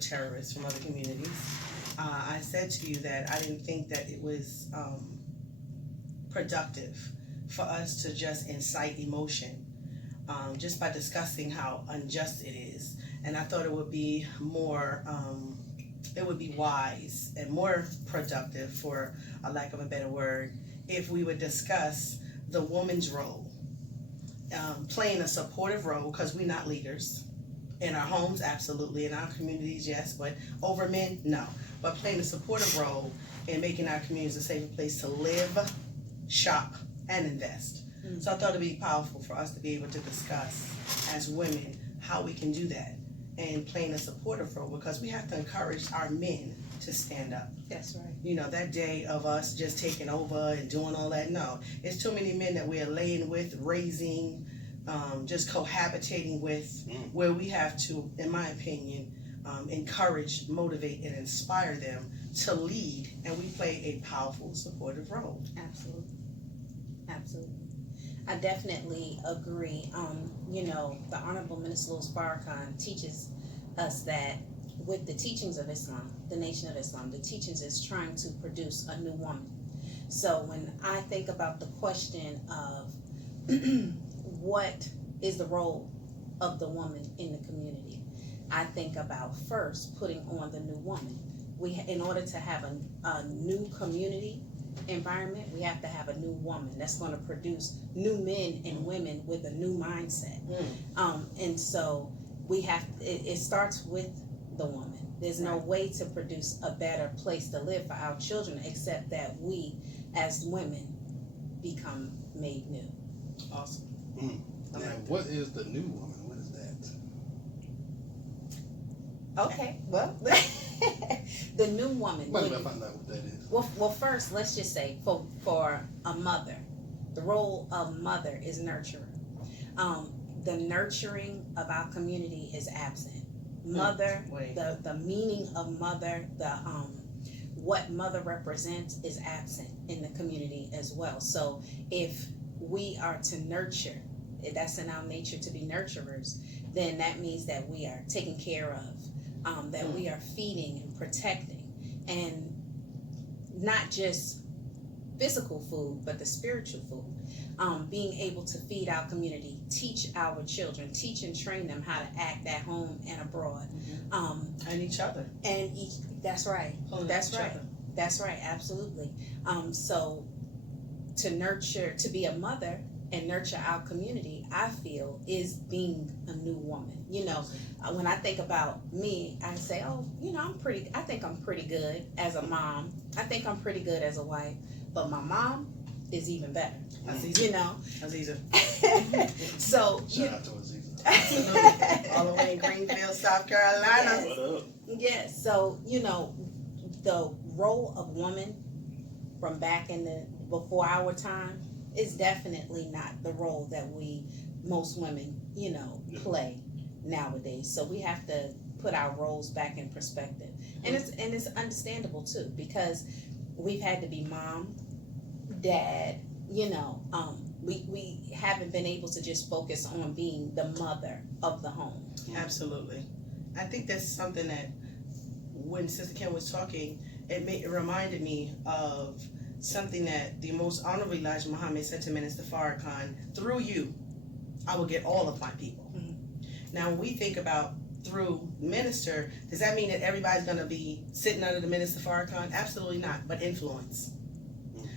terrorists from other communities. I said to you that I didn't think that it was productive for us to just incite emotion just by discussing how unjust it is. And I thought it would be more, it would be wise and more productive, for a lack of a better word, if we would discuss the woman's role, playing a supportive role, because we're not leaders. In our homes, absolutely. In our communities, yes. But over men, no. But playing a supportive role in making our communities a safer place to live, shop, and invest. Mm-hmm. So I thought it'd be powerful for us to be able to discuss as women how we can do that, and playing a supportive role, because we have to encourage our men to stand up. That's right. You know, that day of us just taking over and doing all that, no. It's too many men that we're laying with, raising, just cohabitating with, where we have to, in my opinion, encourage, motivate, and inspire them to lead, and we play a powerful, supportive role. Absolutely. Absolutely. I definitely agree. You know, the Honorable Minister Louis Farrakhan teaches us that with the teachings of Islam, the Nation of Islam, the teachings is trying to produce a new woman. So when I think about the question of what is the role of the woman in the community, I think about first putting on the new woman. In order to have a new community environment, we have to have a new woman that's going to produce new men and women with a new mindset. And so we have, it starts with the woman. There's no way to produce a better place to live for our children except that we as women become made new. Awesome. Now, what is the new woman? What is that? Okay, well, the new woman. Might as well find out what that is. Well, first, let's just say for a mother, the role of mother is nurturer. The nurturing of our community is absent. Mother, the meaning of mother, what mother represents is absent in the community as well. So if we are to nurture, that's in our nature to be nurturers, then that means that we are taking care of, that we are feeding and protecting, and not just physical food, but the spiritual food. Being able to feed our community, teach our children, teach and train them how to act at home and abroad. And each other. That's right. That's right. That's right. Absolutely. So to nurture, to be a mother and nurture our community, I feel, is being a new woman. You know, when I think about me, I say, oh, you know, I think I'm pretty good as a mom. I think I'm pretty good as a wife, but my mom is even better. You know? Aziza. So, Shout out to Aziza. Absolutely. All the way in Greenville, South Carolina. What up? Yes. So, you know, the role of woman from back in before our time is definitely not the role that most women, you know, play nowadays. So we have to put our roles back in perspective. And it's understandable too, because we've had to be mom, dad, you know, we haven't been able to just focus on being the mother of the home. Absolutely. I think that's something that when Sister Kim was talking, it reminded me of something that the Most Honorable Elijah Muhammad said to Minister Farrakhan: through you, I will get all of my people. Now, when we think about through minister, does that mean that everybody's going to be sitting under the Minister Farrakhan? Absolutely not, but influence.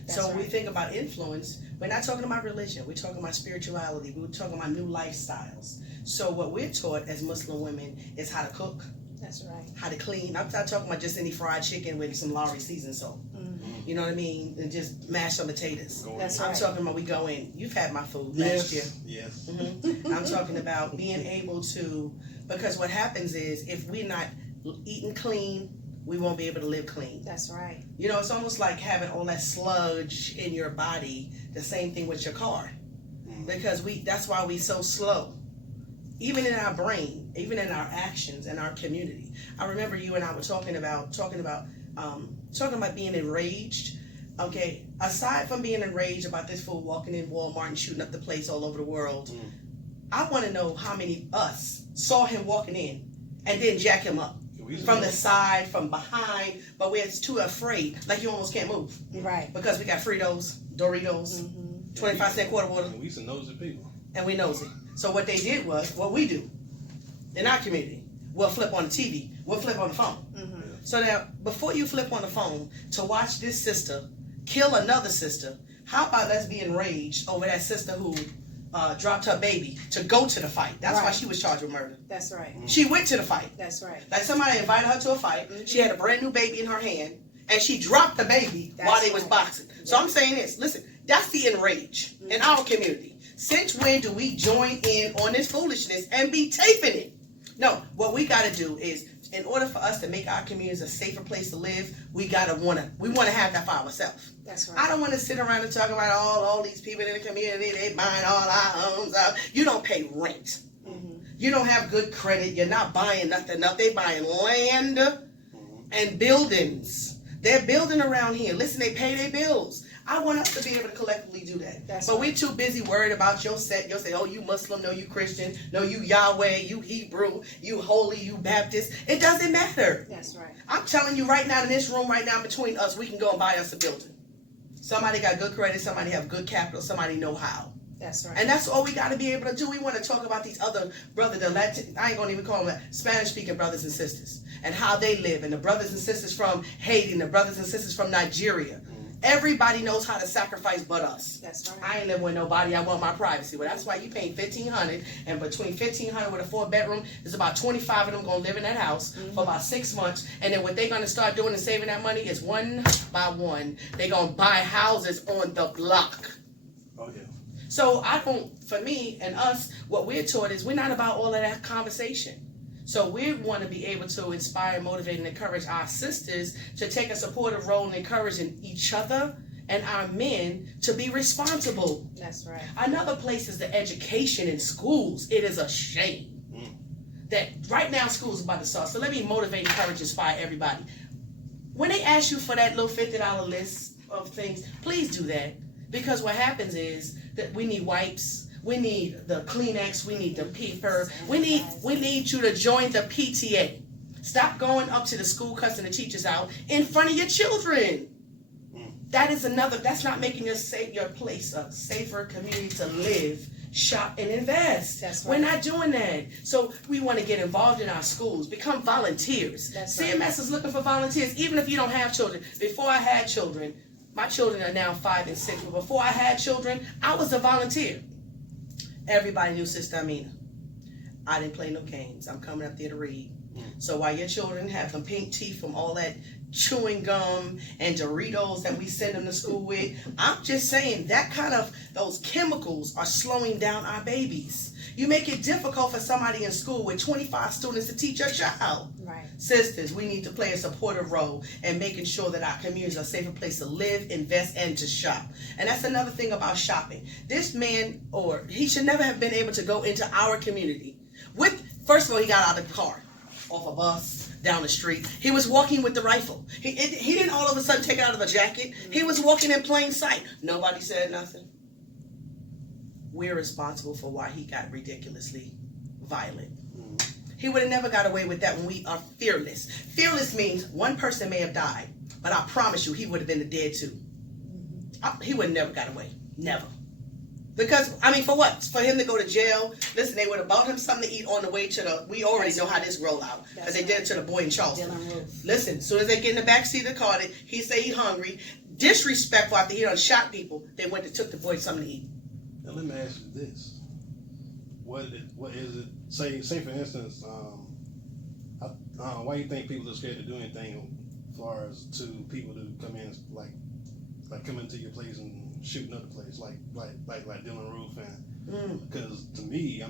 So when we think about influence, we're not talking about religion. We're talking about spirituality. We're talking about new lifestyles. So what we're taught as Muslim women is how to cook. That's right. How to clean. I'm not talking about just any fried chicken with some Lowry seasoned salt. You know what I mean? And just mash some potatoes. That's I'm right. talking about we go in. You've had my food last year. Yes. I'm talking about being able to, because what happens is if we're not eating clean, we won't be able to live clean. That's right. You know, it's almost like having all that sludge in your body. The same thing with your car, because that's why we so slow, even in our brain, even in our actions and our community. I remember you and I were talking about being enraged. Okay, aside from being enraged about this fool walking in Walmart and shooting up the place all over the world, I want to know how many us saw him walking in and didn't jack him up. from the side, from behind, but we're too afraid, like you almost can't move. Right. Because we got Fritos, Doritos, 25-cent quarter water. And we some nosy people. And we nosy. So what they did was, what we do in our community, we'll flip on the TV, we'll flip on the phone. So now, before you flip on the phone to watch this sister kill another sister, how about let's be enraged over that sister who dropped her baby to go to the fight? That's why she was charged with murder. That's right. She went to the fight. That's right. Like somebody invited her to a fight. She had a brand new baby in her hand, and she dropped the baby while they was boxing. So I'm saying this. Listen, that's the enrage in our community. Since when do we join in on this foolishness and be taping it? No, what we got to do is, in order for us to make our communities a safer place to live, we want to have that for ourselves. That's right. I don't want to sit around and talk about all these people in the community, they buying all our homes out. You don't pay rent. You don't have good credit. You're not buying nothing up. They buying land and buildings. They're building around here. Listen, they pay their bills. I want us to be able to collectively do that. But we're too busy worried about your set. You'll say, oh, you Muslim, no, you Christian, no, you Yahweh, you Hebrew, you Holy, you Baptist. It doesn't matter. That's right. I'm telling you right now, in this room right now between us, we can go and buy us a building. Somebody got good credit, somebody have good capital, somebody know how. That's right. And that's all we got to be able to do. We want to talk about these other brothers, I ain't going to even call them that, Spanish-speaking brothers and sisters, and how they live, and the brothers and sisters from Haiti, and the brothers and sisters from Nigeria. Everybody knows how to sacrifice but us. That's right. I ain't living with nobody. I want my privacy. Well, that's why you paying $1,500, and between $1,500 with a 4-bedroom, there's about 25 of them gonna live in that house for about 6 months. And then what they gonna start doing and saving that money is one by one, they gonna buy houses on the block. Oh yeah. So for me and us, what we're taught is we're not about all of that conversation. So we want to be able to inspire, motivate, and encourage our sisters to take a supportive role in encouraging each other and our men to be responsible. That's right. Another place is the education in schools. It is a shame that right now schools are about to start. So let me motivate, encourage, inspire everybody. When they ask you for that little $50 list of things, please do that. Because what happens is that we need wipes. We need the Kleenex. We need the paper. We need you to join the PTA. Stop going up to the school cussing the teachers out in front of your children. That's not making your place a safer community to live, shop, and invest. That's right. We're not doing that. So we want to get involved in our schools, become volunteers. CMS is looking for volunteers, even if you don't have children. Before I had children, my children are now 5 and 6, but before I had children, I was a volunteer. Everybody knew Sister Amina. I didn't play no games. I'm coming up there to read. So while your children have some pink teeth from all that chewing gum and Doritos that we send them to school with, I'm just saying that those chemicals are slowing down our babies. You make it difficult for somebody in school with 25 students to teach your child. Right. Sisters, we need to play a supportive role in making sure that our communities are a safer place to live, invest, and to shop. And that's another thing about shopping. This man, he should never have been able to go into our community first of all, he got out of the car, off a bus, down the street. He was walking with the rifle. He didn't all of a sudden take it out of a jacket. He was walking in plain sight. Nobody said nothing. We're responsible for why he got ridiculously violent. He would have never got away with that when we are fearless. Fearless means one person may have died, but I promise you he would have been dead too. He would have never got away. Never. Because, for what? For him to go to jail? Listen, they would have bought him something to eat on the way to we already know how this roll out. Because they did it to the boy in Charleston. Listen, as soon as they get in the backseat of the car, he say he's hungry. Disrespectful after he done shot people. They went and took the boy something to eat. Now let me ask you this: What is it? Say for instance, why do you think people are scared to do anything as far as to people to come in like come into your place and shoot another place like Dylan Roof and because to me,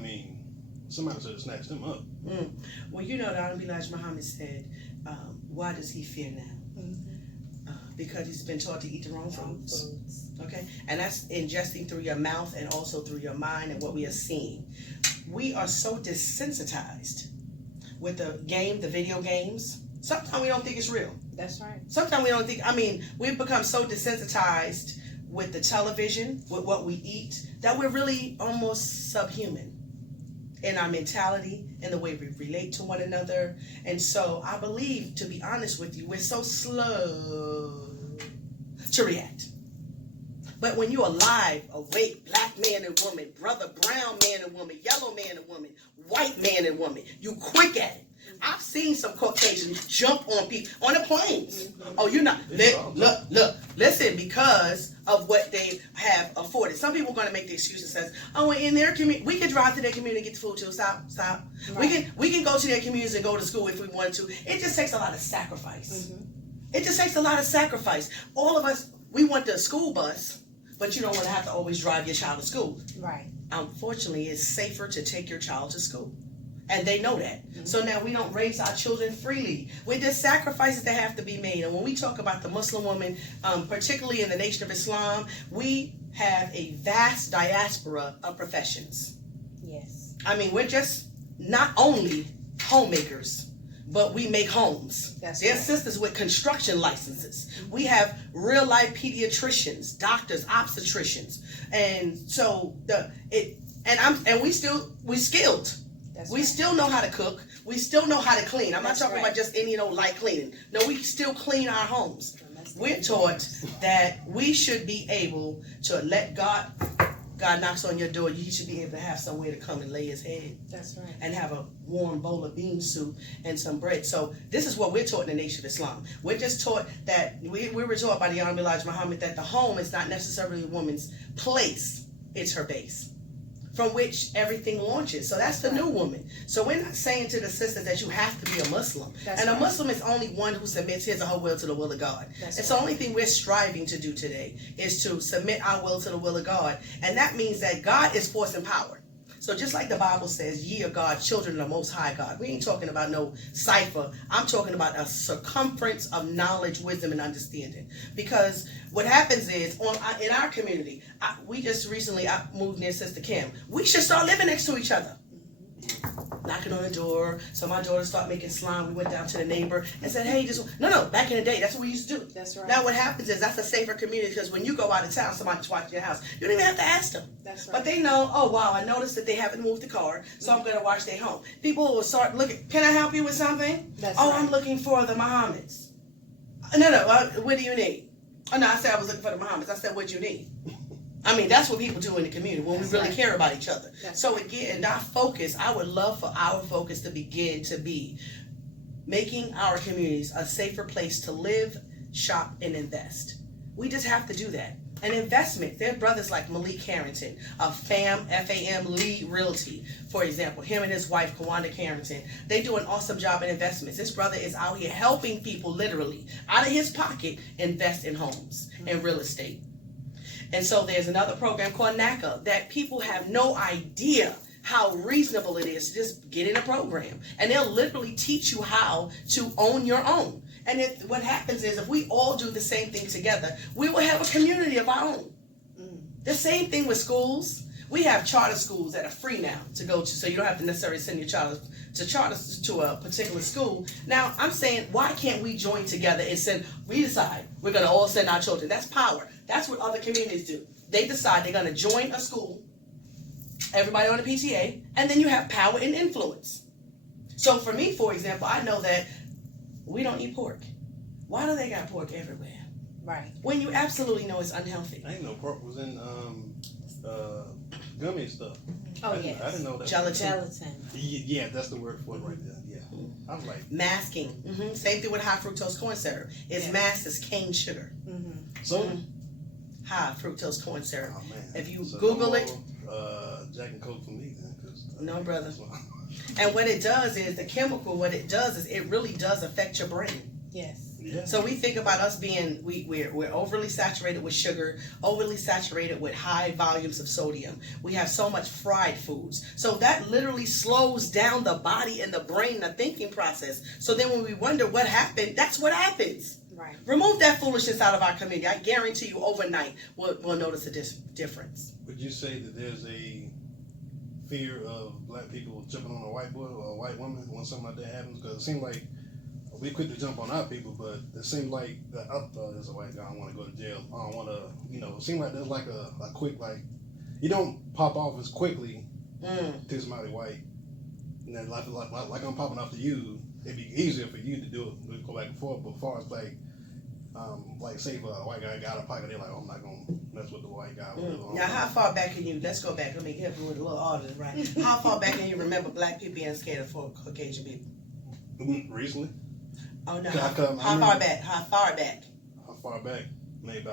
somebody should have snatched him up. Well, the Honorable Elijah Muhammad said, why does he fear now? Because he's been taught to eat the wrong foods. Okay? And that's ingesting through your mouth and also through your mind and what we are seeing. We are so desensitized with the video games. Sometimes we don't think it's real. That's right. Sometimes we don't think, we've become so desensitized with the television, with what we eat, that we're really almost subhuman. in our mentality, in the way we relate to one another. And so I believe, to be honest with you, we're so slow to react. But when you're alive, awake, black man and woman, brother, brown man and woman, yellow man and woman, white man and woman, you quick at it. I've seen some Caucasians jump on people on the planes. Oh, you're not. Look. Listen, because of what they have afforded. Some people are going to make the excuse that says, "Oh, in their community, we can drive to their community and get the food too." Stop. Right. We can go to their communities and go to school if we want to. It just takes a lot of sacrifice. It just takes a lot of sacrifice. All of us, we want the school bus, but you don't want to have to always drive your child to school. Right. Unfortunately, it's safer to take your child to school. And they know that. So now we don't raise our children freely. There's sacrifices that have to be made. And when we talk about the Muslim woman, particularly in the Nation of Islam, we have a vast diaspora of professions. Yes. I mean, we're just not only homemakers, but we make homes. There's sisters with construction licenses. We have real life pediatricians, doctors, obstetricians. And so we skilled. We still know how to cook. We still know how to clean. I'm not talking about just any light cleaning. No, we still clean our homes. We're taught that we should be able to let God knocks on your door, you should be able to have somewhere to come and lay his head. That's right. And have a warm bowl of bean soup and some bread. So this is what we're taught in the Nation of Islam. We're just taught that, we were taught by the Honorable Elijah Muhammad that the home is not necessarily a woman's place, it's her base, from which everything launches. So that's the new woman. So we're not saying to the sisters that you have to be a Muslim. A Muslim is only one who submits his or her will to the will of God. It's the only thing we're striving to do today is to submit our will to the will of God. And that means that God is force and power. So just like the Bible says, ye are God, children of the Most High God. We ain't talking about no cipher. I'm talking about a circumference of knowledge, wisdom, and understanding. Because what happens is, in our community, we just recently moved near Sister Kim. We should start living next to each other. Knocking on the door. So my daughter started making slime. We went down to the neighbor and said, hey, no, back in the day, that's what we used to do. That's right. Now what happens is that's a safer community because when you go out of town, somebody's watching your house. You don't even have to ask them. That's right. But they know, oh, wow, I noticed that they haven't moved the car, so I'm going to watch their home. People will start looking, can I help you with something? That's right. I'm looking for the Muhammads. No, what do you need? Oh, no, I said I was looking for the Muhammads. I said, what do you need? I mean, that's what people do in the community when we really care about each other. So again, our focus, I would love for our focus to begin to be making our communities a safer place to live, shop, and invest. We just have to do that. And investment, there are brothers like Malik Carrington of FAM Lee Realty, for example. Him and his wife, Kawanda Carrington, they do an awesome job in investments. This brother is out here helping people literally, out of his pocket, invest in homes and real estate. And so there's another program called NACA that people have no idea how reasonable it is to just get in a program. And they'll literally teach you how to own your own. And what happens is if we all do the same thing together, we will have a community of our own. The same thing with schools. We have charter schools that are free now to go to, so you don't have to necessarily send your child to a particular school. Now, I'm saying, why can't we join together and we decide we're going to all send our children? That's power. That's what other communities do. They decide they're going to join a school, everybody on the PTA, and then you have power and influence. So for me, for example, I know that we don't eat pork. Why do they got pork everywhere? Right. When you absolutely know it's unhealthy. I didn't know pork was in gummy stuff. Oh, I didn't know that. Gelatin. Yeah, that's the word for it right there. Yeah. I was like. Masking. Same thing with high fructose corn syrup. It's masked as cane sugar. So? High fructose corn syrup. Oh, man. If you so Google no it. Jack and Coke for me then. No, brother. And what it does is, the chemical, what it does is it really does affect your brain. Yes. Yeah. So we think about us being, we're overly saturated with sugar, overly saturated with high volumes of sodium. We have so much fried foods. So that literally slows down the body and the brain, the thinking process. So then when we wonder what happened, that's what happens. Right. Remove that foolishness out of our community. I guarantee you overnight we'll notice a difference. Would you say that there's a fear of black people jumping on a white boy or a white woman when something like that happens? Because it seems like we quick to jump on our people, but it seems like there's a white guy, I want to go to jail. I don't want to, it seems like there's like a quick, like, you don't pop off as quickly to somebody white And then like I'm popping off to you, it'd be easier for you to do it, go back and forth. But as far as like say if a white guy got a pocket, they're like, oh, I'm not gonna mess with the white guy. Now, how far back can you? Let's go back. Let me help you with a little order, right? How far back can you remember black people being scared of Caucasian people? Recently? Oh no. How How far back? How far back? How far back? Maybe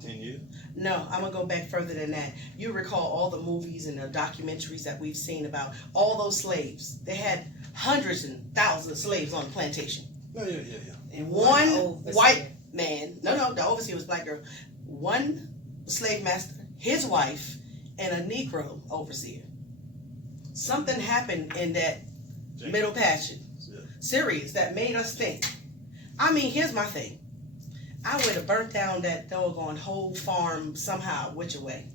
10 years. No, I'm gonna go back further than that. You recall all the movies and the documentaries that we've seen about all those slaves. They had hundreds and thousands of slaves on the plantation. Oh, yeah. And one white man, no, the overseer was black girl. One slave master, his wife, and a Negro overseer. Something happened in that middle passage. Yeah. Serious that made us think. I mean, here's my thing. I would have burnt down that doggone whole farm somehow, which way.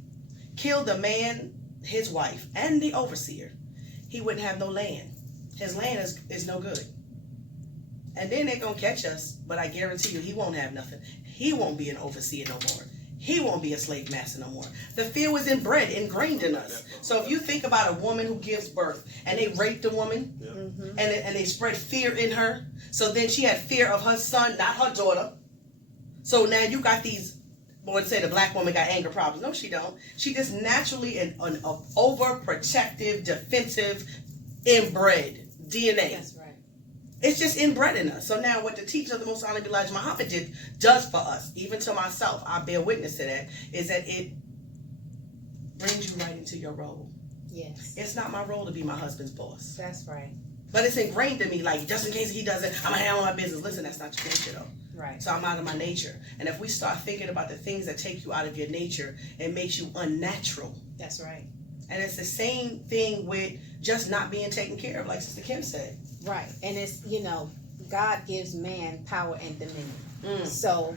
Killed the man, his wife, and the overseer. He wouldn't have no land. His land is no good. And then they're going to catch us, but I guarantee you he won't have nothing. He won't be an overseer no more. He won't be a slave master no more. The fear was ingrained in us. So if you think about a woman who gives birth and they rape the woman, and they spread fear in her, so then she had fear of her son, not her daughter. So now you got these, boy, say the black woman got anger problems. No, she don't. She just naturally an overprotective, defensive, inbred DNA. That's right. It's just inbred in us. So now what the teacher of the Most Honorable Elijah Muhammad does for us, even to myself, I bear witness to that, is that it brings you right into your role. Yes. It's not my role to be my husband's boss. That's right. But it's ingrained in me, like, just in case he doesn't, I'm going to handle my business. Listen, that's not your nature, though. Right. So I'm out of my nature. And if we start thinking about the things that take you out of your nature, it makes you unnatural. That's right. And it's the same thing with just not being taken care of, like Sister Kim said. Right. And it's, God gives man power and dominion. So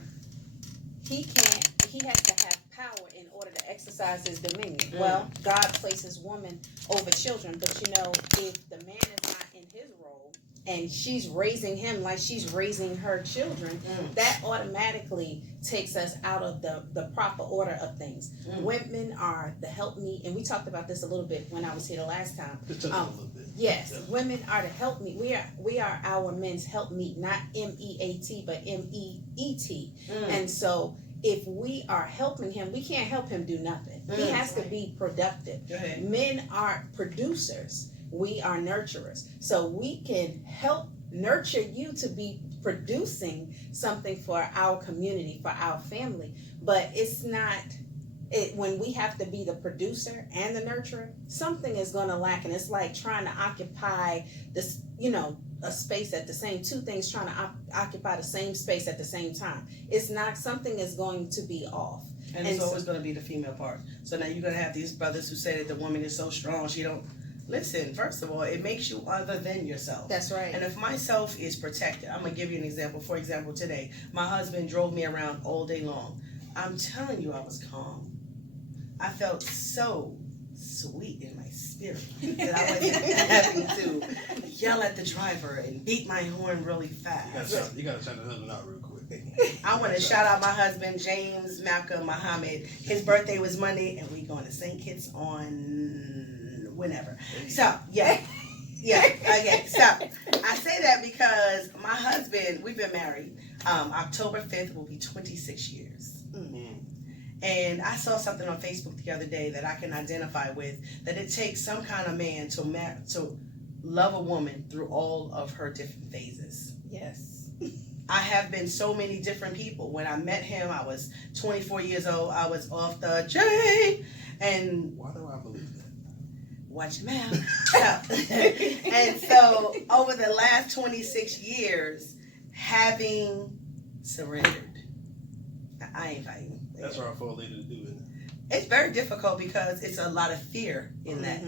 he has to have power in order to exercise his dominion. Well, God places woman over children, but if the man is not in his role and she's raising him like she's raising her children, that automatically takes us out of the proper order of things. Women are the helpmeet, and we talked about this a little bit when I was here the last time. Just touch on it a little bit. Yes, women are the helpmeet. We are our men's helpmeet, not MEAT, but MEET. And so if we are helping him, we can't help him do nothing. He has to be productive. Men are producers. We are nurturers. So we can help nurture you to be producing something for our community, for our family. But it's not, when we have to be the producer and the nurturer, something is going to lack. And it's like trying to occupy this, a space at the same, two things trying to occupy the same space at the same time. It's not, something is going to be off. And it's always going to be the female part. So now you're going to have these brothers who say that the woman is so strong, she don't. Listen, first of all, it makes you other than yourself. That's right. And if myself is protected, I'm going to give you an example. For example, today, my husband drove me around all day long. I'm telling you, I was calm. I felt so sweet in my spirit that I wasn't having to yell at the driver and beat my horn really fast. You got to shout the husband out real quick. I want to shout out my husband, James Malcolm Muhammad. His birthday was Monday, and we going to St. Kitts on whenever. So, yeah. Okay. So, I say that because my husband, we've been married. October 5th will be 26 years. And I saw something on Facebook the other day that I can identify with, that it takes some kind of man to love a woman through all of her different phases. Yes. I have been so many different people. When I met him, I was 24 years old. I was off the chain. And why do I believe that? Watch your mouth. And so over the last 26 years, having surrendered, I ain't fighting. That's hard for a lady to do, isn't it? It's very difficult because it's a lot of fear in that.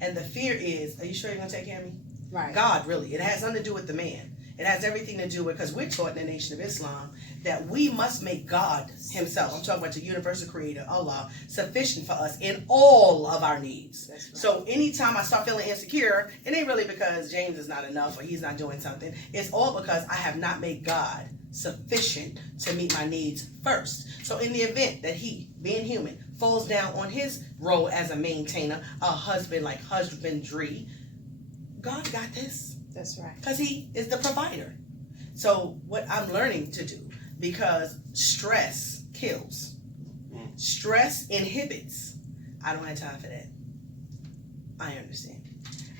And the fear is, are you sure you're going to take care of me? Right. God, really. It has nothing to do with the man. It has everything to do with, because we're taught in the Nation of Islam that we must make God himself, I'm talking about the universal creator, Allah, sufficient for us in all of our needs. That's right. So anytime I start feeling insecure, it ain't really because James is not enough or he's not doing something. It's all because I have not made God sufficient to meet my needs first. So in the event that he, being human, falls down on his role as a maintainer, a husband, like husbandry, God got this. That's right. Because he is the provider. So what I'm learning to do, because stress kills. Stress inhibits. I don't have time for that. I understand.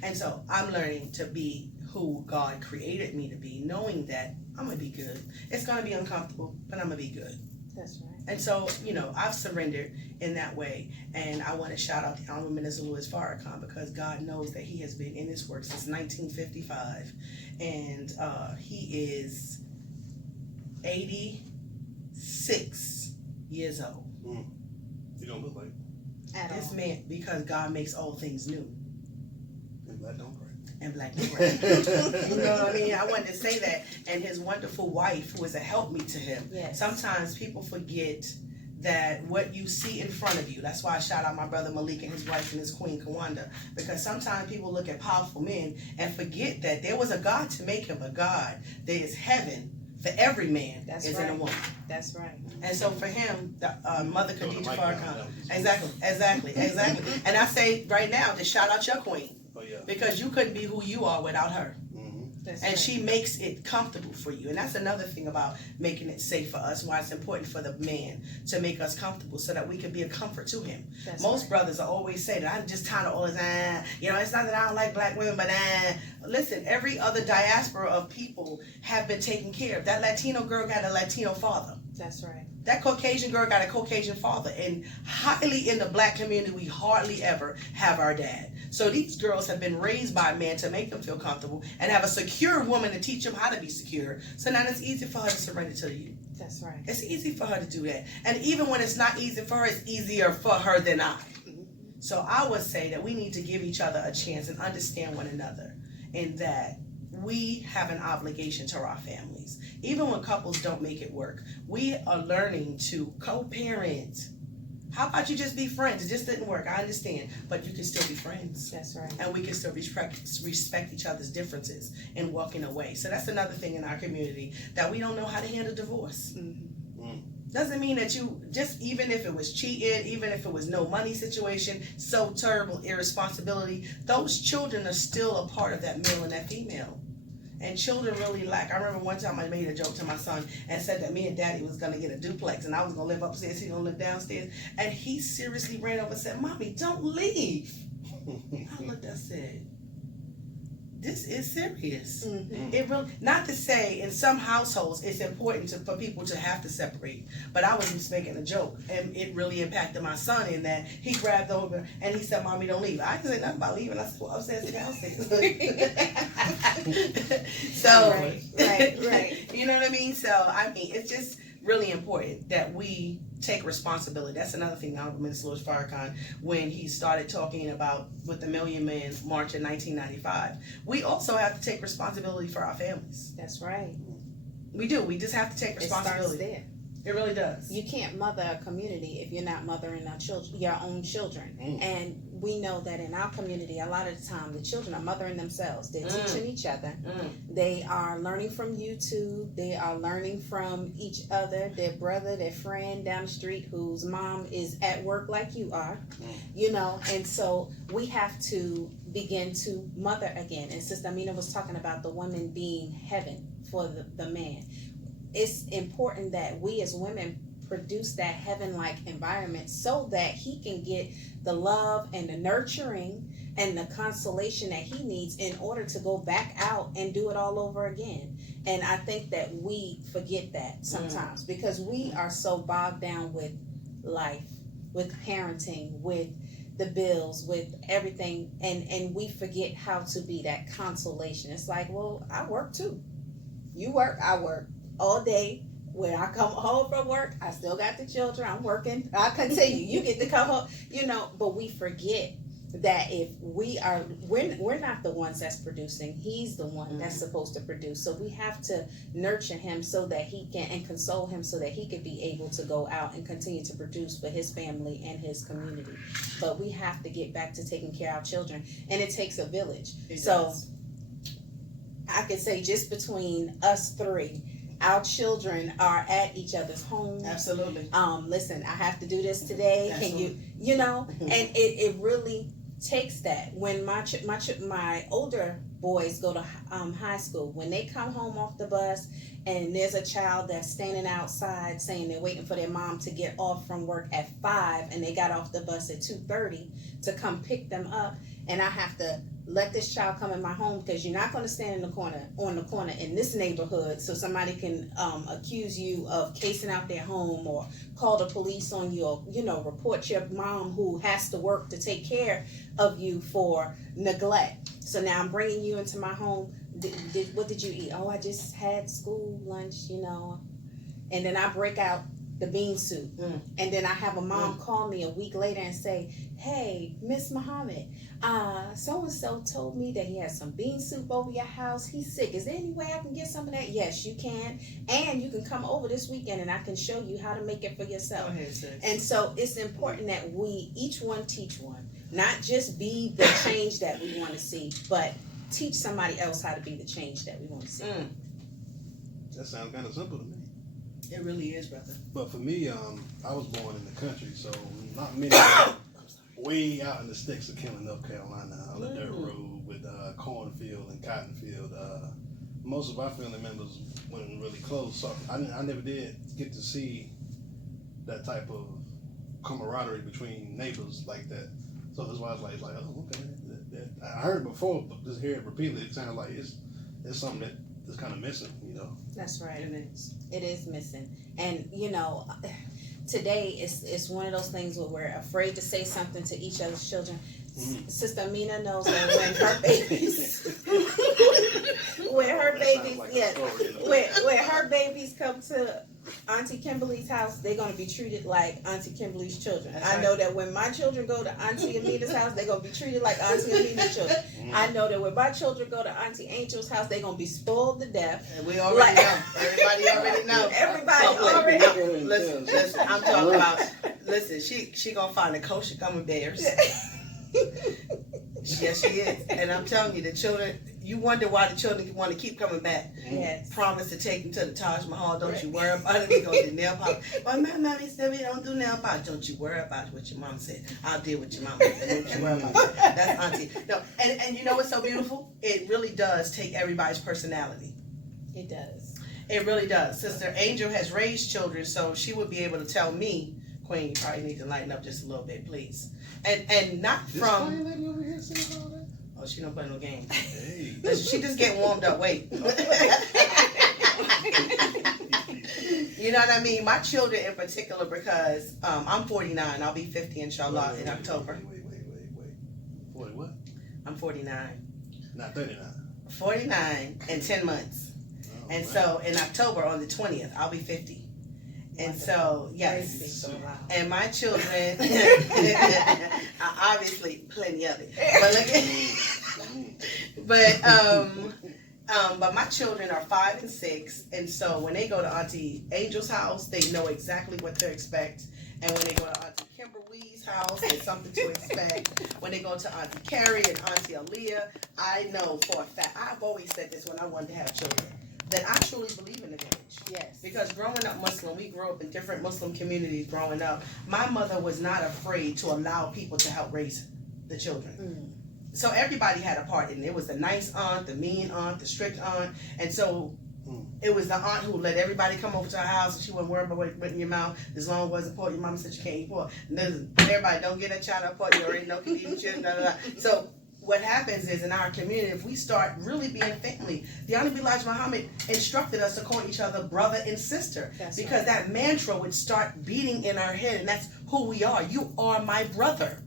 And so I'm learning to be who God created me to be, knowing that I'm going to be good. It's going to be uncomfortable, but I'm going to be good. That's right. And so, I've surrendered in that way. And I want to shout out the Honorable Minister Louis Farrakhan, because God knows that he has been in this work since 1955. And he is 86 years old. You don't look like This man, because God makes all things new. And black don't crack. And black don't crack. You know what I mean? I wanted to say that. And his wonderful wife, who is a helpmeet to him. Yes. Sometimes people forget that what you see in front of you. That's why I shout out my brother Malik and his wife and his queen Kawanda. Because sometimes people look at powerful men and forget that there was a God to make him. A God. There is heaven for every man. That's is right. in a woman. That's right. And so for him, the mother Khadija Farrakhan. Exactly. Exactly. And I say right now to shout out your queen. Oh, yeah. Because you couldn't be who you are without her. That's And right. she makes it comfortable for you. And that's another thing about making it safe for us, why it's important for the man to make us comfortable so that we can be a comfort to him. That's Most right. brothers are always say that I'm just tired of always, it's not that I don't like black women, but listen, every other diaspora of people have been taken care of. That Latino girl got a Latino father. That's right. That Caucasian girl got a Caucasian father. And highly in the black community, we hardly ever have our dad. So these girls have been raised by a man to make them feel comfortable and have a secure woman to teach them how to be secure. So now it's easy for her to surrender to you. That's right. It's easy for her to do that. And even when it's not easy for her, it's easier for her than I. So I would say that we need to give each other a chance and understand one another, in that we have an obligation to our families. Even when couples don't make it work, we are learning to co-parent. How about you just be friends? It just didn't work. I understand. But you can still be friends. That's right. And we can still respect each other's differences in walking away. So that's another thing in our community, that we don't know how to handle divorce. Doesn't mean that you, just even if it was cheating, even if it was no money situation, so terrible, irresponsibility, those children are still a part of that male and that female. And children really lack. I remember one time I made a joke to my son and said that me and daddy was going to get a duplex and I was going to live upstairs, he going to live downstairs. And he seriously ran over and said, "Mommy, don't leave." I looked, I said, this is serious. It really, not to say in some households it's important for people to have to separate, but I was just making a joke, and it really impacted my son in that he grabbed over and he said, "Mommy, don't leave." I didn't say nothing about leaving. I said, "Well, upstairs to downstairs." So, right. You know what I mean? So, I mean, it's just really important that we take responsibility. That's another thing Honorable Minister Louis Farrakhan, when he started talking about with the Million Man March in 1995, we also have to take responsibility for our families. That's right. We do. We just have to take It starts responsibility. there. It really does. You can't mother a community if you're not mothering your own children. And we know that in our community, a lot of the time, the children are mothering themselves. They're teaching each other. They are learning from YouTube. They are learning from each other, their brother, their friend down the street whose mom is at work like you are, and so we have to begin to mother again. And Sister Amina was talking about the woman being heaven for the man. It's important that we as women produce that heaven-like environment so that he can get the love and the nurturing and the consolation that he needs in order to go back out and do it all over again. And I think that we forget that sometimes because we are so bogged down with life, with parenting, with the bills, with everything, and we forget how to be that consolation. It's like, well, I work too. You work, I work. All day. When I come home from work, I still got the children. I'm working. I continue. You get to come home, but we forget that if we're not the ones that's producing. He's the one that's supposed to produce. So we have to nurture him so that he can, and console him so that he could be able to go out and continue to produce for his family and his community. But we have to get back to taking care of our children, and it takes a village. I could say just between us three, our children are at each other's homes. Absolutely. Listen, I have to do this today. Absolutely. Can you, and it really takes that. When my older boys go to high school. When they come home off the bus and there's a child that's standing outside saying they're waiting for their mom to get off from work at 5 and they got off the bus at 2:30 to come pick them up, and I have to let this child come in my home because you're not going to stand in the corner on the corner in this neighborhood so somebody can accuse you of casing out their home or call the police on you, or report your mom who has to work to take care of you for neglect. So now I'm bringing you into my home. What did you eat? Oh, I just had school lunch, and then I break out the bean soup, and then I have a mom call me a week later and say, hey, Miss Muhammad, so and so told me that he has some bean soup over your house. He's sick. Is there any way I can get some of that? Yes, you can, and you can come over this weekend and I can show you how to make it for yourself. Go ahead, sis. And so it's important that we each one teach one, not just be the change that we want to see, but teach somebody else how to be the change that we want to see. That sounds kind of simple to me. It really is, brother. But for me, I was born in the country, so not many way out in the sticks of Kenner, North Carolina, on the dirt road with cornfield and cotton field. Most of our family members weren't really close, so I never did get to see that type of camaraderie between neighbors like that. So that's why I was like, oh, okay. I heard it before, but just hear it repeatedly, it sounds like it's something that's kind of missing, That's right. It is. It is missing. And, today it's one of those things where we're afraid to say something to each other's children. Sister Amina knows that when her babies, when her babies come to Auntie Kimberly's house, they're going to be treated like Auntie Kimberly's children. That's I know that when my children go to Auntie Amina's house, they're going to be treated like Auntie Amina's children. I know that when my children go to Auntie Angel's house, they're going to be spoiled to death. And we already know. Everybody already know. Everybody already know. Listen, I'm talking about, she going to find the kosher gummy bears. Yes, she is. And I'm telling you, the children, you wonder why the children want to keep coming back. Yes. Promise to take them to the Taj Mahal. Don't you worry about it. We go to nail polish. Well, my mommy said we don't do nail polish. Don't you worry about what your mom said. I'll deal with your mom. Don't you worry about it. That's auntie. No, and you know what's so beautiful? It really does take everybody's personality. It does. It really does. Sister Angel has raised children, so she would be able to tell me, Queen, you probably need to lighten up just a little bit, please. And not from. Lady over here saying all that? Oh, she don't play no games. Hey. Listen, she just getting warmed up. Wait. You know what I mean? My children in particular, because I'm 49. I'll be 50 inshallah in October. Wait. 40 what? I'm 49. Not 39. 49 and 10 months. Oh, And wow. so in October on the 20th, I'll be 50. And so, yes. And my children, obviously plenty of it. But my children are 5 and 6, and so when they go to Auntie Angel's house, they know exactly what to expect. And when they go to Auntie Kimberly's house, there's something to expect. When they go to Auntie Carrie and Auntie Aaliyah, I know for a fact, I've always said this when I wanted to have children, that I truly believe in the village. Yes. Because growing up Muslim, we grew up in different Muslim communities growing up. My mother was not afraid to allow people to help raise the children. So everybody had a part in it. It was the nice aunt, the mean aunt, the strict aunt. And so it was the aunt who let everybody come over to her house and she wouldn't worry about what went in your mouth as long as it wasn't pork. Your mama said you can't eat pork. Everybody, don't get that child up pork. You already know can eat children. So what happens is in our community, if we start really being family, the Honorable Elijah Muhammad instructed us to call each other brother and sister. That's because right. that mantra would start beating in our head, and that's who we are. You are my brother.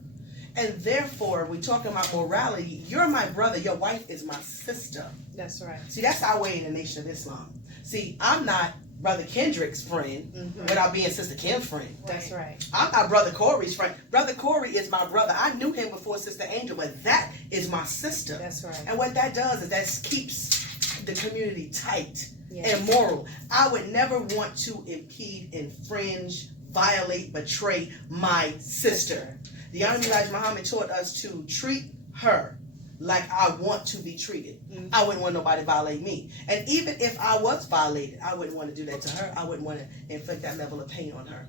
And therefore, we're talking about morality. You're my brother. Your wife is my sister. That's right. See, that's our way in the Nation of Islam. See, I'm not Brother Kendrick's friend without being Sister Kim's friend. That's right. I'm not Brother Corey's friend. Brother Corey is my brother. I knew him before Sister Angel, but that is my sister. That's right. And what that does is that keeps the community tight Yes. and moral. I would never want to impede, infringe, violate, betray my sister. The Honorable Elijah Muhammad taught us to treat her like I want to be treated. I wouldn't want nobody to violate me. And even if I was violated, I wouldn't want to do that to her. I wouldn't want to inflict that level of pain on her.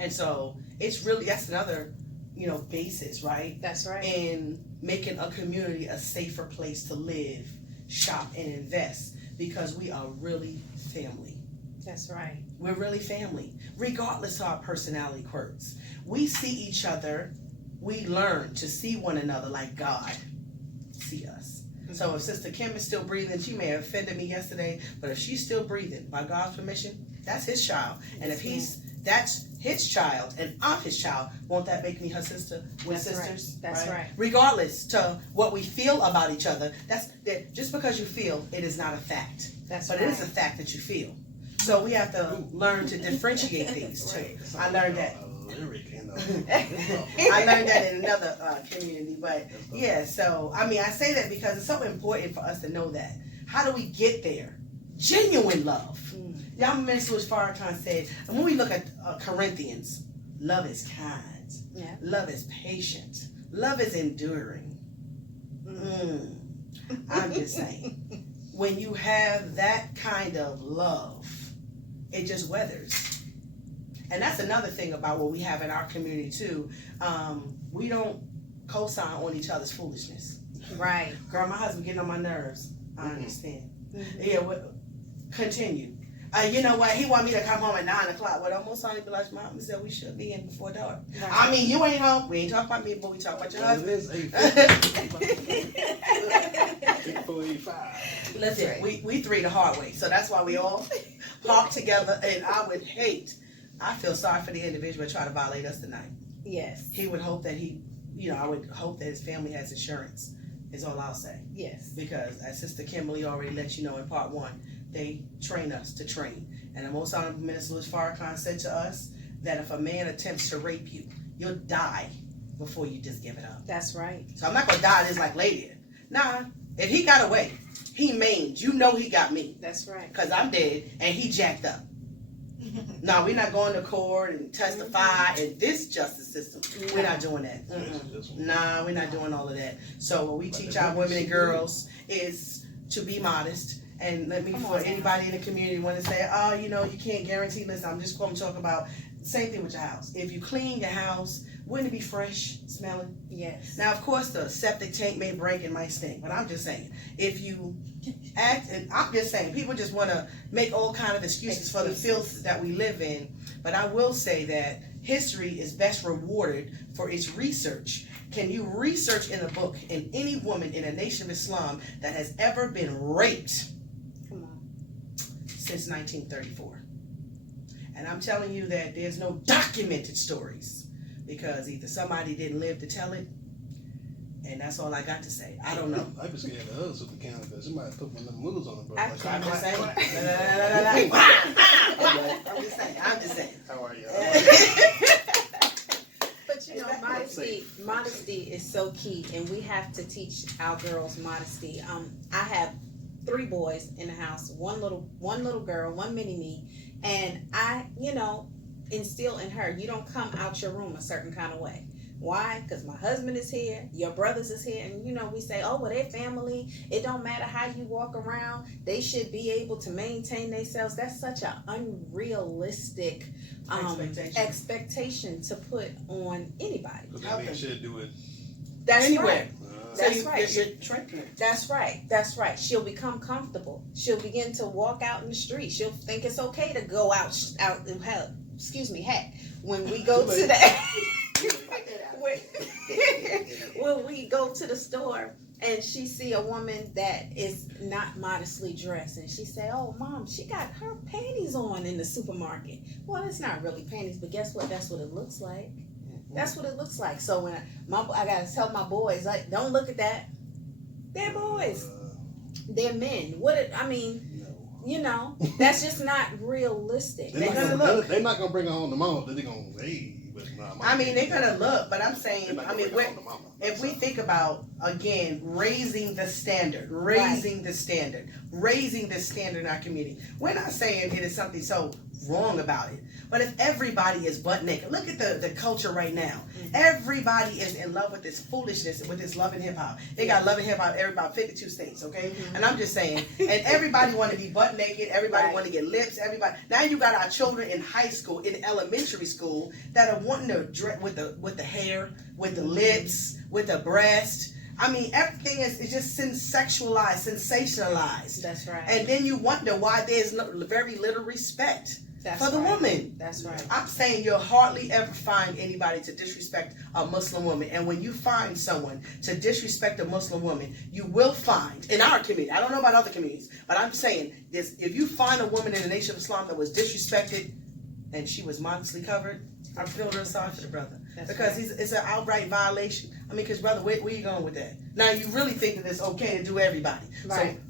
And so it's really, that's another basis, right? That's right. In making a community a safer place to live, shop, and invest, because we are really family. That's right. We're really family, regardless of our personality quirks. We see each other. We learn to see one another like God see us. So if Sister Kim is still breathing, she may have offended me yesterday, but if she's still breathing, by God's permission, that's his child. And if that's his child and I'm his child, won't that make me her sister? We're sisters. Right. That's right. Regardless to what we feel about each other, just because you feel, it is not a fact. That's but right. It is a fact that you feel. So we have to learn to differentiate things too. I learned that. I learned that in another community, but yeah. So I say that because it's so important for us to know that. How do we get there? Genuine love. Y'all, Minister Farrakhan said, and when we look at Corinthians, love is kind. Yeah. Love is patient. Love is enduring. I'm just saying, when you have that kind of love, it just weathers. And that's another thing about what we have in our community too. We don't co-sign on each other's foolishness. Right. Girl, my husband getting on my nerves. I understand. Mm-hmm. Yeah, continue. You know what? He want me to come home at 9 o'clock. Well, almost only be like, Mom said we should be in before dark. Right. You ain't home. We ain't talking about me, but we talk about your husband. It is 8:45. Listen, right. we three the hard way. So that's why we all park together. And I feel sorry for the individual that tried to violate us tonight. Yes. He would hope that I would hope that his family has insurance, is all I'll say. Yes. Because as Sister Kimberly already let you know in part 1, they train us to train. And the Most Honorable Minister Louis Farrakhan said to us that if a man attempts to rape you, you'll die before you just give it up. That's right. So I'm not going to die just like lady. Nah, if he got away, he maimed. He got me. That's right. Because I'm dead and he jacked up. No, we're not going to court and testify in this justice system. No. We're not doing that. Nah, we're not doing all of that. So what we teach our women and girls is to be modest. And for anybody in the community want to say, you can't guarantee this. I'm just going to talk about the same thing with your house. If you clean your house, wouldn't it be fresh smelling? Yes. Now, of course, the septic tank may break and might stink, but I'm just saying, if you act, and I'm just saying, people just want to make all kind of excuses for the filth that we live in. But I will say that history is best rewarded for its research. Can you research in a book in any woman in a nation of Islam that has ever been raped? Come on. Since 1934. And I'm telling you that there's no documented stories. Because either somebody didn't live to tell it, and that's all I got to say. I don't know. I'd be scared of us with the counter because somebody put one of them moves on the bro. I'm just saying. I'm just saying. How are you? But modesty is so key, and we have to teach our girls modesty. I have 3 boys in the house, one little girl, one mini me, and I, instill in her, you don't come out your room a certain kind of way. Why? Because my husband is here, your brothers is here, and we say, oh, well, they're family. It don't matter how you walk around. They should be able to maintain themselves. That's such an unrealistic expectation to put on anybody. Because that man should do it. That's anywhere. Right. That's right. You're tricking. That's right. That's right. She'll become comfortable. She'll begin to walk out in the street. She'll think it's okay to go out and have, when we go to that. When we go to the store and she see a woman that is not modestly dressed and she say, oh, Mom, she got her panties on in the supermarket. Well, it's not really panties, but guess what? That's what it looks like. That's what it looks like. So when I gotta tell my boys, like, don't look at that. They're boys. They're men. That's just not realistic. They're not gonna bring her home to mama, but they're gonna they're gonna look, but I'm saying, if we think about, again, raising the standard in our community. We're not saying it is something so wrong about it, but if everybody is butt naked, look at the culture right now. Mm-hmm. Everybody is in love with this foolishness, with this love and hip hop. They got love and hip hop every about 52 states, okay? Mm-hmm. And I'm just saying, and everybody want to be butt naked. Everybody want to get lips. Everybody. Now you got our children in high school, in elementary school, that are wanting to dress with the hair, with the lips, with the breast. I mean, everything is just sexualized, sensationalized. That's right. And then you wonder why there's very little respect for the woman. That's right. I'm saying you'll hardly ever find anybody to disrespect a Muslim woman. And when you find someone to disrespect a Muslim woman, you will find, in our community, I don't know about other communities, but I'm saying this, if you find a woman in the Nation of Islam that was disrespected and she was modestly covered, I feel real sorry for the brother. That's because right. it's an outright violation. I mean, because brother, where you going with that? Now, you really think that it's okay to do everybody. Right. So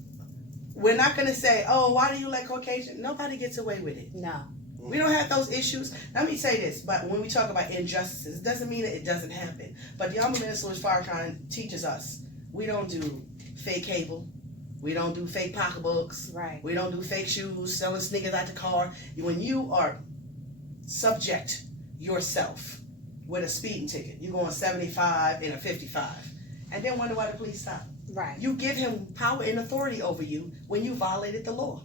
we're not going to say, oh, why do you like Caucasian? Nobody gets away with it. No. We don't have those issues. Let me say this, but when we talk about injustices, it doesn't mean that it doesn't happen. But the Honorable Minister Louis Farrakhan teaches us, we don't do fake cable. We don't do fake pocketbooks. Right. We don't do fake shoes, selling sneakers out the car. When you are subject yourself with a speeding ticket, you're going 75 and a 55, and then wonder why the police stop. Right. You give him power and authority over you when you violated the law.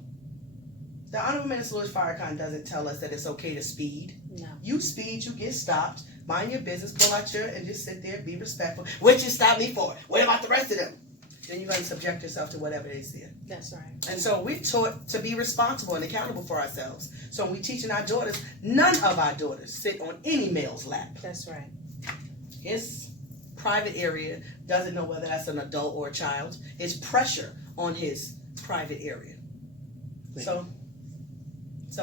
The Honorable Minister Louis Farrakhan doesn't tell us that it's okay to speed. No. You speed, you get stopped. Mind your business, pull out your, and just sit there, be respectful. What you stop me for? What about the rest of them? Then you're going to subject yourself to whatever it is there. That's right. And so we're taught to be responsible and accountable for ourselves. So when we're teaching our daughters, none of our daughters sit on any male's lap. That's right. His private area doesn't know whether that's an adult or a child. It's pressure on his private area. So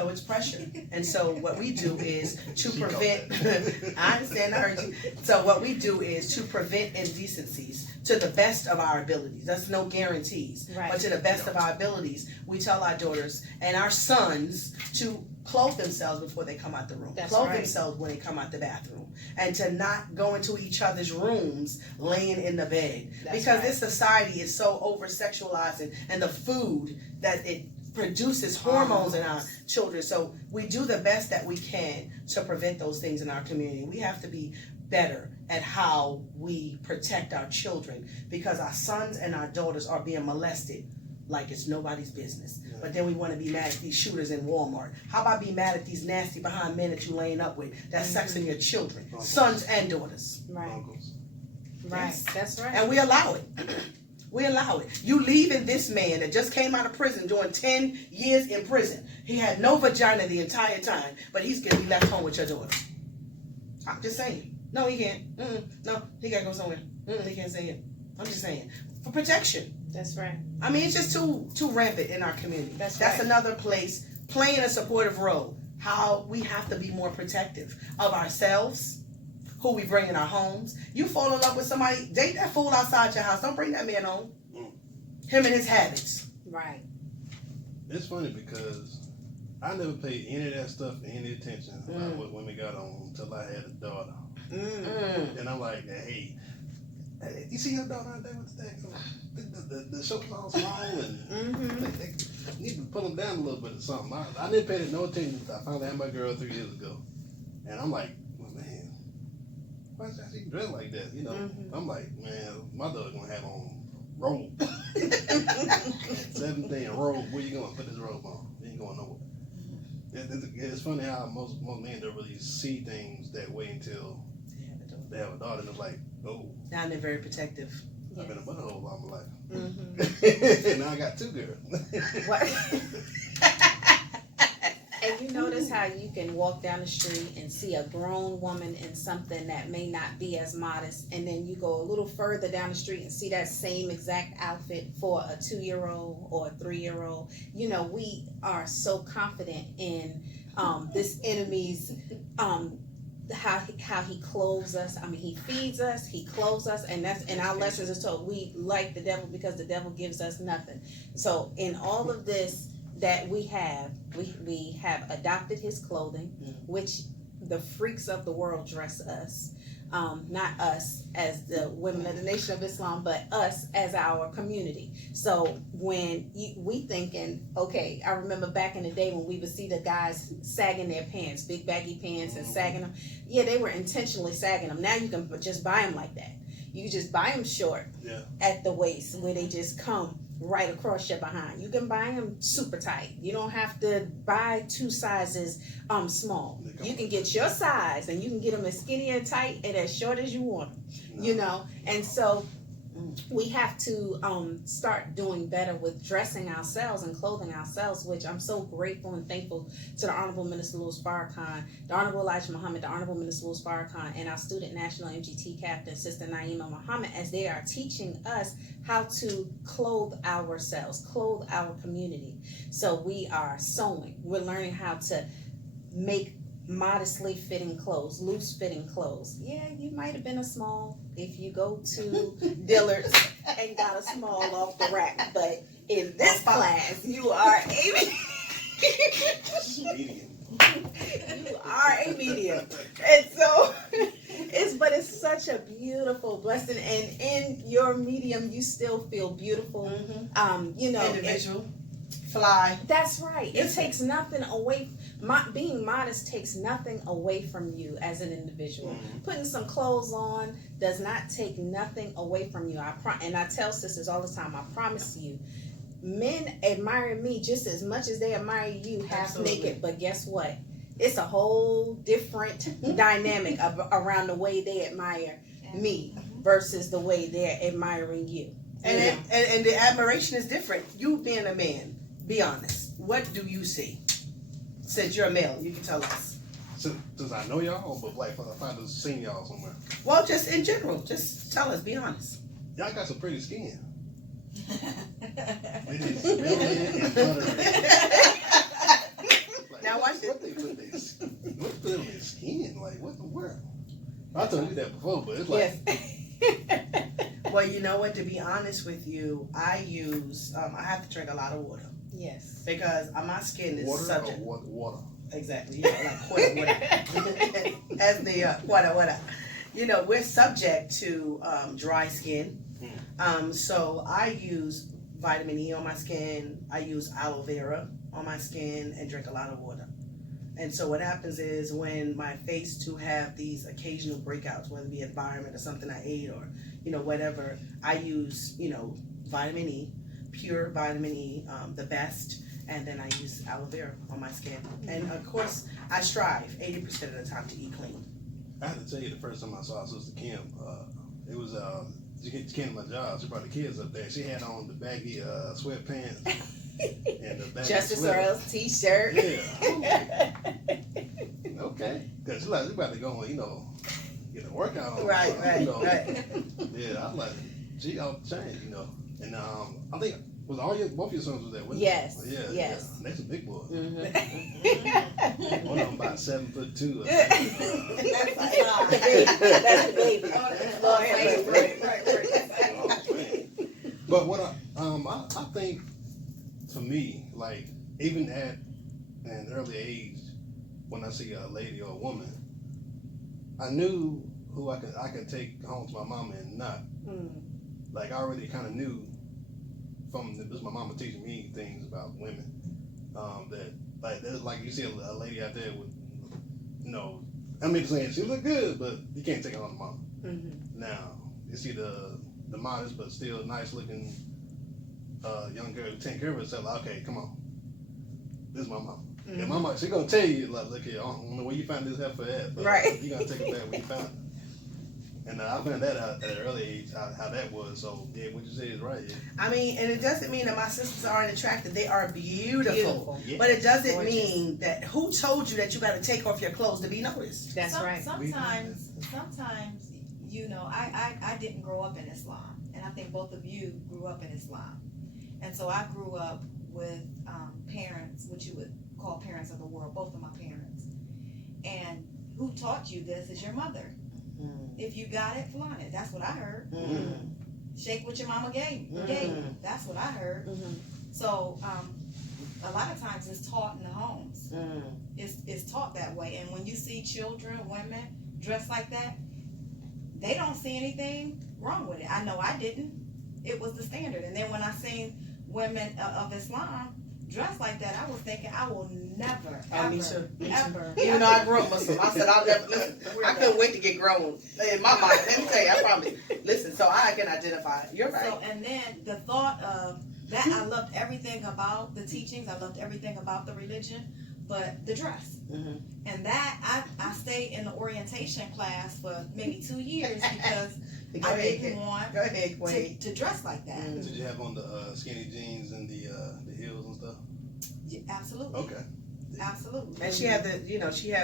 it's pressure. And so what we do is to prevent, I understand, I heard you. So what we do is to prevent indecencies to the best of our abilities. That's no guarantees. Right. But to the best of our abilities, we tell our daughters and our sons to clothe themselves before they come out the room. That's clothe right. themselves when they come out the bathroom. And to not go into each other's rooms laying in the bed. That's because right. this society is so over-sexualized and the food that it produces hormones in our children. So we do the best that we can to prevent those things in our community. We have to be better at how we protect our children because our sons and our daughters are being molested like it's nobody's business. Yeah. But then we want to be mad at these shooters in Walmart. How about be mad at these nasty behind men that you laying up with? That's sexing your children, sons and daughters. Right. Uncles. Right. Yes. That's right. And we allow it. We allow it. You leaving this man that just came out of prison doing 10 years in prison. He had no vagina the entire time, but he's going to be left home with your daughter. I'm just saying. No, he can't. No, he got to go somewhere. He can't say it. I'm just saying. For protection. That's right. I mean, it's just too rampant in our community. That's right. Another place, playing a supportive role. How we have to be more protective of ourselves, who we bring in our homes. You fall in love with somebody, date that fool outside your house. Don't bring that man home. Him and his habits. Right. It's funny because I never paid any of that stuff any attention about what women got on until I had a daughter. And I'm like, hey, you see your daughter out there with the shoulders all small and they need to put them down a little bit or something. I didn't pay no attention until I finally had my girl 3 years ago. And I'm like, well, man, why is she dressed like that? You know, I'm like, man, my daughter's gonna have on robe. 17 robe. Where you gonna put this robe on? You ain't going nowhere. It's funny how most men don't really see things that way until they have a daughter, and it's like, oh. Now they're very protective. I've been a butthole all my life. Now I got 2 girls. What? And you notice how you can walk down the street and see a grown woman in something that may not be as modest, and then you go a little further down the street and see that same exact outfit for a 2-year-old or a 3-year-old. You know, we are so confident in this enemy's how he clothes us. I mean, he feeds us, he clothes us, and that's in our lessons is told we like the devil because the devil gives us nothing. So in all of this that we have adopted his clothing, which the freaks of the world dress us. Not us as the women of the Nation of Islam, but us as our community. So when we thinking, okay, I remember back in the day when we would see the guys sagging their pants, big baggy pants and sagging them. Yeah, they were intentionally sagging them. Now you can just buy them like that. You can just buy them short at the waist where they just come right across your behind. You can buy them super tight. You don't have to buy 2 sizes small. You can get your size, and you can get them as skinny and tight and as short as you want them. You know, and so we have to start doing better with dressing ourselves and clothing ourselves, which I'm so grateful and thankful to the Honorable Minister Louis Farrakhan, the Honorable Elijah Muhammad, the Honorable Minister Louis Farrakhan, and our student national MGT captain, Sister Naima Muhammad, as they are teaching us how to clothe ourselves, clothe our community. So we are sewing. We're learning how to make modestly fitting clothes, loose fitting clothes. Yeah, you might have been a small if you go to Dillard's and got a small off the rack, but in this class you are a medium. You are a medium. And so it's such a beautiful blessing, and in your medium you still feel beautiful. You know, individual, fly. That's right. It takes nothing away. Being modest takes nothing away from you as an individual. Putting some clothes on does not take nothing away from you. And I tell sisters all the time, I promise you, men admire me just as much as they admire you half naked. But guess what? It's a whole different dynamic around the way they admire me versus the way they're admiring you. And the admiration is different. You being a man, be honest. What do you see? Since you're a male, you can tell us. Since I know y'all, but like if I just seen y'all somewhere. Well, just in general, just tell us. Be honest. Y'all got some pretty skin. It is smelly and buttery. Like, Now watch what they put on their skin? Like what the world? I told you that before, but it's like. Yes. Well, you know what? To be honest with you, I use. I have to drink a lot of water. Yes. Because my skin is Water subject. or water? Exactly. You know, like water. As the water. You know, we're subject to dry skin. So I use vitamin E on my skin. I use aloe vera on my skin and drink a lot of water. And so what happens is when my face to have these occasional breakouts, whether it be environment or something I ate or, you know, whatever, I use, you know, vitamin E. Pure vitamin E, the best, and then I use aloe vera on my skin. And of course, I strive 80% of the time to eat clean. I had to tell you the first time I saw Sister Kim, it was she came to my job. She brought the kids up there. She had on the baggy sweatpants and the baggy Justice sweater. Earl's t-shirt. Yeah. Okay, because she's about to go, you know, get a workout on. Right. Yeah, I was like, she out the chain, you know. And I think both your sons was there, wasn't Yes. it? Yeah. Yes. Yeah. That's a big boy. Mm-hmm. One of them about 7'2". That's the baby. Lord have mercy. Oh, man. But what I think, for me, like even at an early age, when I see a lady or a woman, I knew who I could take home to my mama and not. Like I already kind of knew from this my mama teaching me things about women that like you see a lady out there with, you know, I mean saying she look good, but you can't take her on the mama. Now you see the modest but still nice looking young girl who take care of herself. Like, okay, come on, this is my mama. And mama, she gonna tell you like, look here, I don't know where you found this heifer at, but you gotta take it back where you found it. And I found that out at an early age, how that was. So, yeah, what you say is right. Yeah. I mean, and it doesn't mean that my sisters aren't attractive. They are beautiful. Yeah. But it doesn't mean that, who told you that you got to take off your clothes to be noticed? That's right. Sometimes, you know, I didn't grow up in Islam. And I think both of you grew up in Islam. And so I grew up with parents, which you would call parents of the world, both of my parents. And who taught you this is your mother. If you got it, flaunt it. That's what I heard. Shake what your mama gave you. That's what I heard. So a lot of times it's taught in the homes. It's taught that way. And when you see children, women dressed like that, they don't see anything wrong with it. I know I didn't. It was the standard. And then when I seen women of Islam dressed like that, I was thinking, I will never, ever, Me too. ever. Even though I grew up Muslim, I said I'll never listen. I couldn't wait to get grown. In my mind, let me tell you, I promise. Listen, so I can identify. You're right. So, and then the thought of That I loved everything about the teachings. I loved everything about the religion, but the dress. Mm-hmm. And that I stayed in the orientation class for maybe 2 years because I didn't want to dress like that. Mm-hmm. Did you have on the skinny jeans and the heels and stuff? Yeah, absolutely. Okay. Absolutely. And she had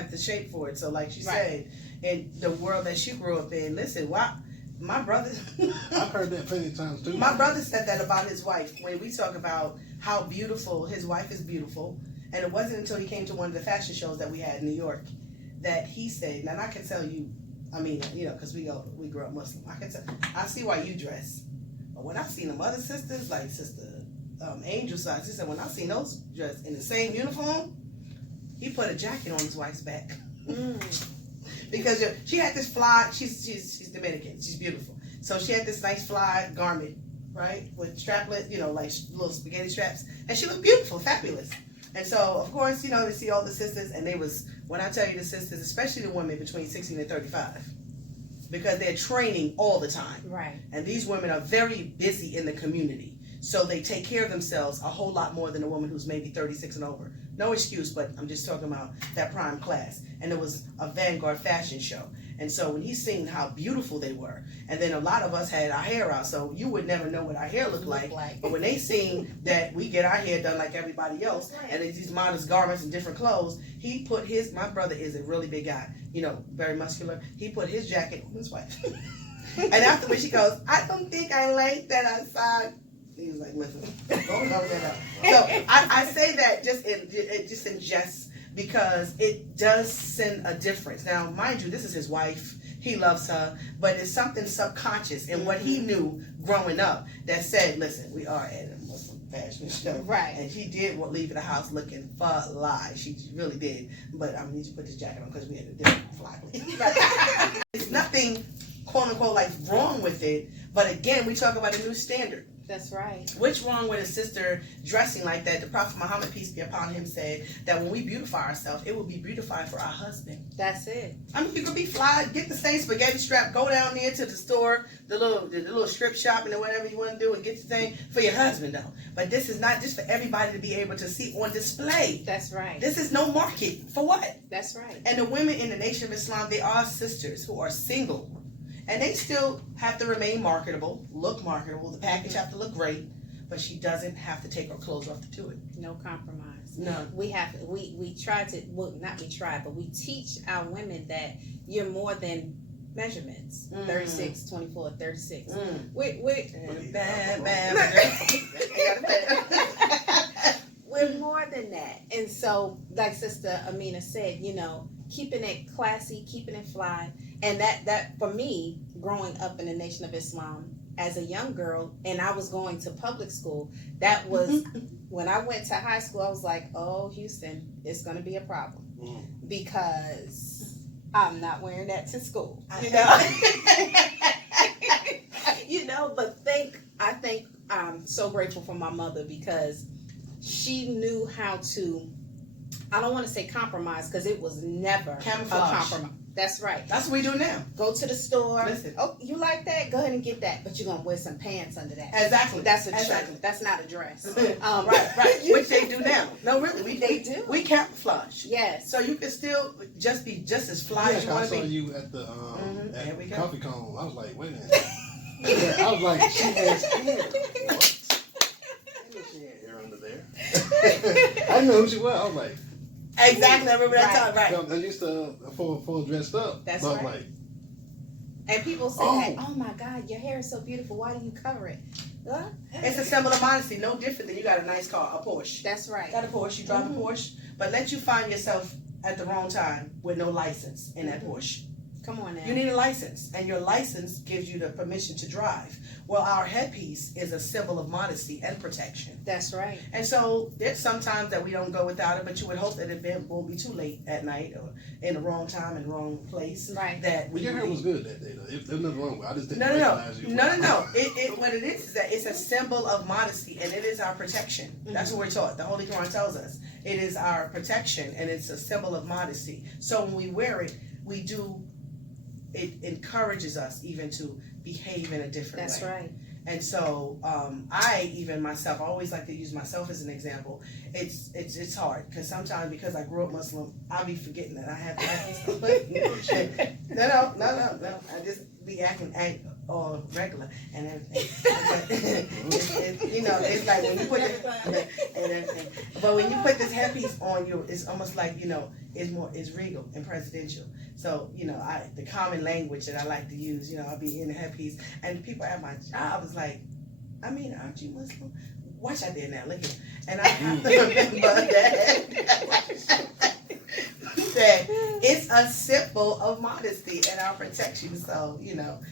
the shape for it. So like she said, in the world that she grew up in, listen, my brother I've heard that plenty of times too. My brother said that about his wife when we talk about how beautiful his wife is beautiful. And it wasn't until he came to one of the fashion shows that we had in New York that he said, now I can tell you, I mean, because we grew up Muslim. I see why you dress. But when I've seen them other sisters, like Sister Angel size, she said, when I've seen those dress in the same uniform, he put a jacket on his wife's back. Because she had this fly, she's Dominican, she's beautiful. So she had this nice fly garment, right? With straplet, like little spaghetti straps. And she looked beautiful, fabulous. And so, of course, they see all the sisters, and when I tell you the sisters, especially the women between 16 and 35, because they're training all the time. Right. And these women are very busy in the community. So they take care of themselves a whole lot more than a woman who's maybe 36 and over. No excuse, but I'm just talking about that prime class. And it was a Vanguard fashion show. And so when he's seen how beautiful they were, and then a lot of us had our hair out, so you would never know what our hair looked like. But when they seen that we get our hair done like everybody else, and it's these modest garments and different clothes, he put my brother is a really big guy, very muscular. He put his jacket on his wife. And afterwards she goes, I don't think I like that outside. He was like, listen, don't know that up. So I say that just in jest, because it does send a difference. Now, mind you, this is his wife. He loves her, but it's something subconscious in what he knew growing up that said, listen, we are at a Muslim fashion show. Right. And she did leave the house looking fly. She really did. But I need to put this jacket on because we had a different fly. It's nothing, quote unquote, like wrong with it. But again, we talk about a new standard. That's right. What's wrong with a sister dressing like that? The Prophet Muhammad, peace be upon him, said that when we beautify ourselves, it will be beautified for our husband. That's it. I mean, you could be fly, get the same spaghetti strap, go down there to the store, the little strip shopping or whatever you want to do, and get the thing for your husband, though. But this is not just for everybody to be able to see on display. That's right. This is no market. For what? That's right. And the women in the Nation of Islam, they are sisters who are single. And they still have to remain marketable, look marketable. The package have to look great, but she doesn't have to take her clothes off to do it. No compromise. No. We try to, well, not we try, but we teach our women that you're more than measurements. 36, 24, 36. We're more than that. And so, like Sister Amina said, keeping it classy, keeping it fly. And that for me, growing up in the Nation of Islam as a young girl, and I was going to public school, that was, when I went to high school, I was like, oh, Houston, it's going to be a problem. Because I'm not wearing that to school. But I think I'm so grateful for my mother, because she knew how to, I don't want to say compromise, because it was never Camouflage. a compromise. That's right. That's what we do now. Go to the store. Listen. Oh, you like that? Go ahead and get that. But you're going to wear some pants under that. Exactly. That's a shirt. Exactly. That's not a dress. Right. Which they do now. No, really. They do. We camouflage. Yes. So you can still just be just as fly as you want to be. I saw you at the There we go. coffee cone. I was like, wait a minute. I was like, she has hair. What? I knew she had hair under there. I didn't know who she was. I was like, Exactly. I remember that time. Right. I used to full dressed up. That's so right. I was like, and people say, oh my God, your hair is so beautiful. Why do you cover it? It's a symbol of modesty. No different than you got a nice car, a Porsche. That's right. Got a Porsche. You drive a Porsche, but let you find yourself at the wrong time with no license in that Porsche. Come on now. You need a license, and your license gives you the permission to drive. Well, our headpiece is a symbol of modesty and protection. That's right. And so there's sometimes that we don't go without it, but you would hope that it won't be too late at night or in the wrong time and wrong place. Right. That your hair was good that day, though. There's nothing wrong with it. I just didn't recognize you. No. What it is that it's a symbol of modesty, and it is our protection. That's what we're taught. The Holy Quran tells us it is our protection, and it's a symbol of modesty. So when we wear it, it encourages us even to behave in a different way. That's right. And so I even myself, I always like to use myself as an example. It's hard because sometimes because I grew up Muslim, I'll be forgetting that I have to act. No. I just be acting all regular and everything. It's like when you put it and everything. But when you put this headpiece on you, it's almost like it's regal and presidential. So the common language that I like to use, I'll be in the headpiece, and people at my job is like, I mean, aren't you Muslim? Watch out there now, look at, and I have to remember that it's a symbol of modesty and our protection. So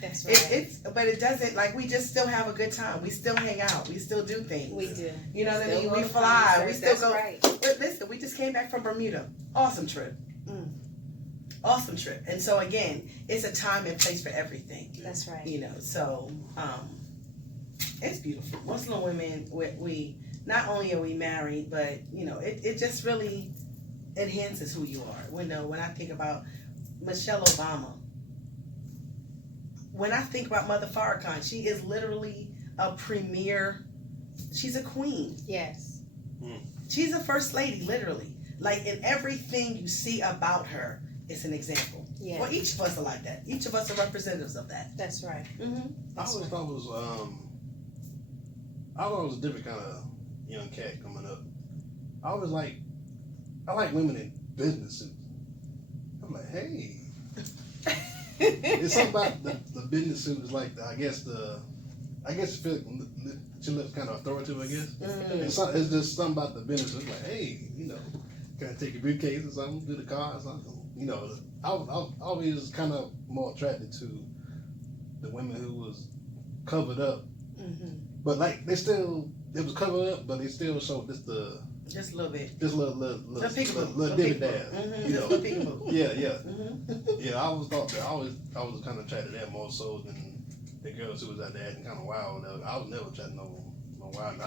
That's right. but it doesn't, like, we just still have a good time. We still hang out. We still do things. We do. You know what I Still mean? go We to fly. We concerts. still That's go. right. But listen, we just came back from Bermuda. Awesome trip. Awesome trip. And so again, it's a time and place for everything. That's right. So it's beautiful. Muslim women, we not only are we married, but it just really enhances who you are. When I think about Michelle Obama, when I think about Mother Farrakhan, she is literally a premier. She's a queen. Yes. She's a first lady, literally. Like, in everything you see about her, it's an example. Yeah. Well, each of us are like that. Each of us are representatives of that. That's right. I always thought it was I thought it was a different kind of young cat coming up. I like women in business suits. I'm like, hey. It's something about the business suit is like I guess it feels she looks kind of authoritative, I guess. It's just something about the business suit. Like, hey, can I take a briefcase or something, do the car or something? I always kind of more attracted to the women who was covered up, but like it was covered up, but they still showed just a little bit, just a little divvy dab, Yeah. I always thought that I was kind of attracted to that more so than the girls who was out there acting kind of wild. I was never attracted to no wild.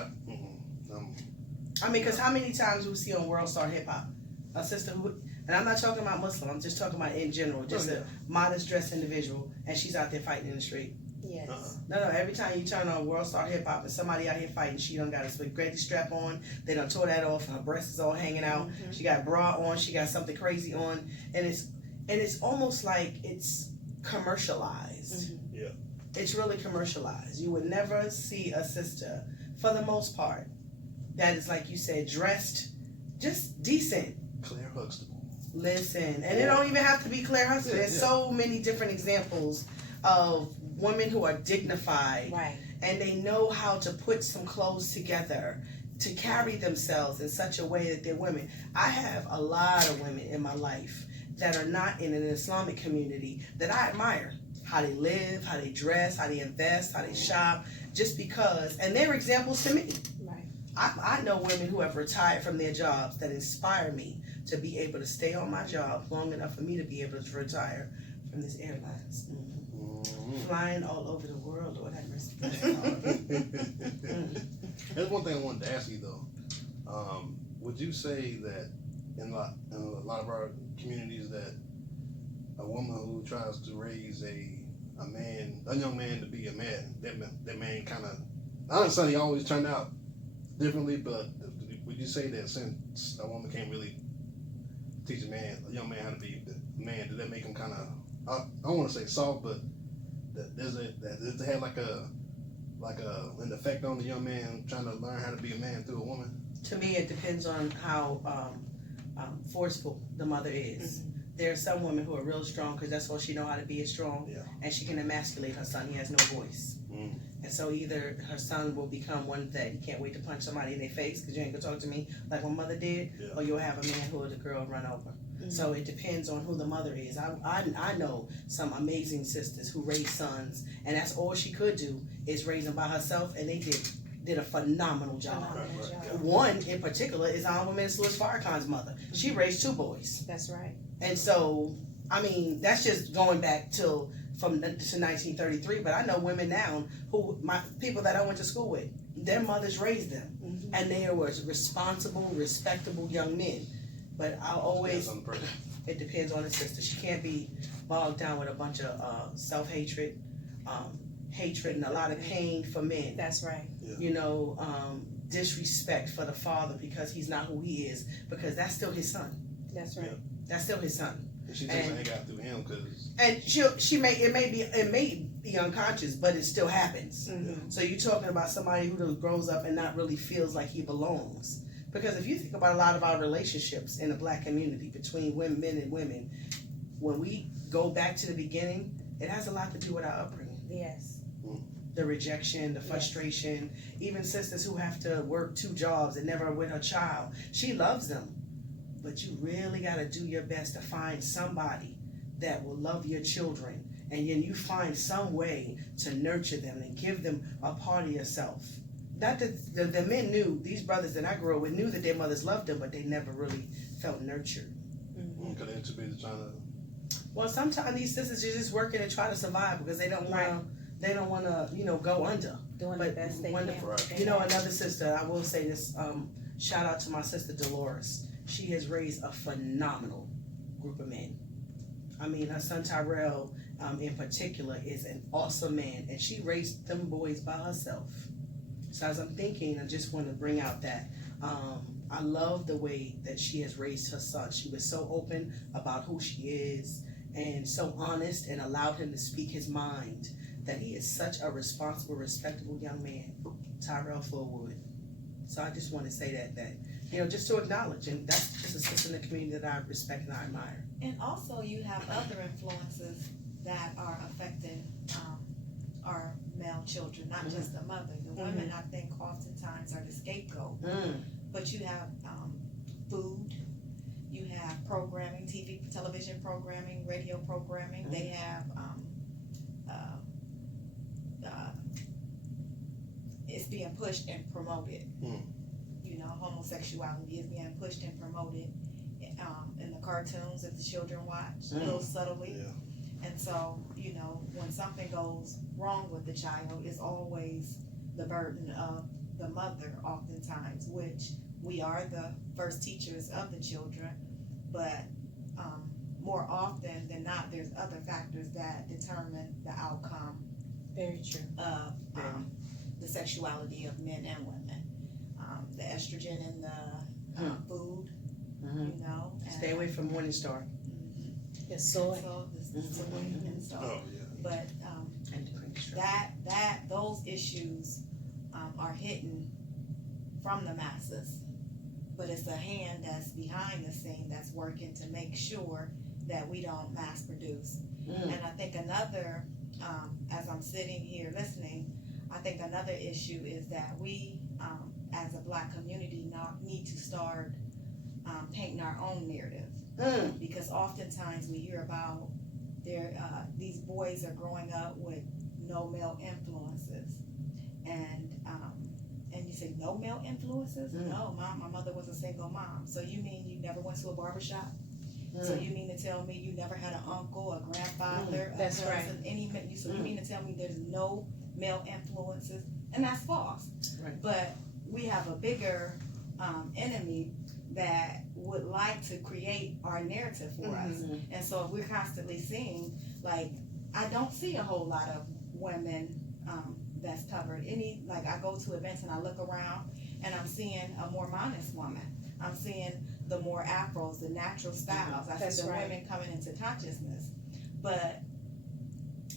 I mean, because how many times we see on World Star Hip Hop a sister who, and I'm not talking about Muslim, I'm just talking about in general, just a modest dressed individual, and she's out there fighting in the street. Yes. No, every time you turn on World Star Hip Hop and somebody out here fighting, she done got a spaghetti strap on, they done tore that off, her breast is all hanging out, she got a bra on, she got something crazy on, and it's almost like it's commercialized. Yeah. It's really commercialized. You would never see a sister, for the most part, that is, like you said, dressed just decent. Claire Huxtable. Listen, and it don't even have to be Claire Huxtable. There's so many different examples of women who are dignified, right, and they know how to put some clothes together to carry themselves in such a way that they're women. I have a lot of women in my life that are not in an Islamic community that I admire. How they live, how they dress, how they invest, how they shop, just because, and they're examples to me. right. I know women who have retired from their jobs that inspire me to be able to stay on my job long enough for me to be able to retire from this airlines. Flying all over the world, Lord have mercy. There's one thing I wanted to ask you though. Would you say that in a lot of our communities that a woman who tries to raise a young man to be a man, that man kind of, I don't say he always turned out differently, but would you say that since a woman can't really teach a young man how to be a man, does that make him kind of, I don't want to say soft, but does it have like an effect on the young man trying to learn how to be a man through a woman? To me, it depends on how forceful the mother is. There are some women who are real strong because that's all she know how to be is strong, and she can emasculate her son. He has no voice. And so either her son will become one that he can't wait to punch somebody in their face because you ain't gonna talk to me like my mother did, or you'll have a man who will the girl run over. So it depends on who the mother is. I know some amazing sisters who raise sons, and that's all she could do is raise them by herself, and they did a phenomenal job. One in particular is Honorable Minister Louis Farrakhan's mother. She raised 2 boys. That's right. And so, I mean, that's just going back to 1933. But I know women now who people that I went to school with, their mothers raised them, and they were responsible, respectable young men. But I always, it depends on the sister. She can't be bogged down with a bunch of self-hatred, hatred and a lot of pain for men. That's right. You know, disrespect for the father because he's not who he is, because that's still his son. That's right. That's still his son. And she just ain't got through him because. And she may it may be unconscious, but it still happens. Mm-hmm. So you're talking about somebody who grows up and not really feels like he belongs. Because if you think about a lot of our relationships in the black community between men and women, when we go back to the beginning, it has a lot to do with our upbringing. Yes. The rejection, the frustration, even sisters who have to work 2 jobs and never with her child. She loves them, but you really got to do your best to find somebody that will love your children, and then you find some way to nurture them and give them a part of yourself. That the men knew, these brothers that I grew up with knew that their mothers loved them, but they never really felt nurtured. Because they're too busy trying to. Well, sometimes these sisters are just working to try to survive because they don't want to. They don't want to, go under. Doing the best they wonderful. can. You know, another sister, I will say this, shout out to my sister Dolores. She has raised a phenomenal group of men. I mean, her son Tyrell, in particular, is an awesome man, and she raised them boys by herself. So as I'm thinking, I just want to bring out that I love the way that she has raised her son. She was so open about who she is and so honest and allowed him to speak his mind, that he is such a responsible, respectable young man, Tyrell Fullwood. So I just want to say that just to acknowledge, and that's just a sister in the community that I respect and I admire. And also you have other influences that are affecting our male children, not just the mother. The women, I think, oftentimes are the scapegoat. But you have food, you have programming, television programming, radio programming. They have it's being pushed and promoted. Homosexuality is being pushed and promoted in the cartoons that the children watch, a little subtly. And so, when something goes wrong with the child, it's always the burden of the mother oftentimes, which we are the first teachers of the children, but more often than not, there's other factors that determine the outcome. Very true. Of the sexuality of men and women. The estrogen in the food, Stay away from Morningstar. The soy. The soy and so. Oh yeah. But those issues are hidden from the masses, but it's a hand that's behind the scene that's working to make sure that we don't mass produce. And I think another, as I'm sitting here listening, I think another issue is that we, as a black community, need to start painting our own narrative. Because oftentimes we hear about these boys are growing up with no male influences, and you say no male influences? No, my mother was a single mom. So you mean you never went to a barbershop? So you mean to tell me you never had an uncle, a grandfather, a That's cousin, right. So you mean to tell me there's no male influences? And that's false. Right. But we have a bigger enemy that would like to create our narrative for us. And so we're constantly seeing, I don't see a whole lot of women that's covered. I go to events and I look around and I'm seeing a more modest woman. I'm seeing the more afros, the natural styles. I see the women coming into consciousness. But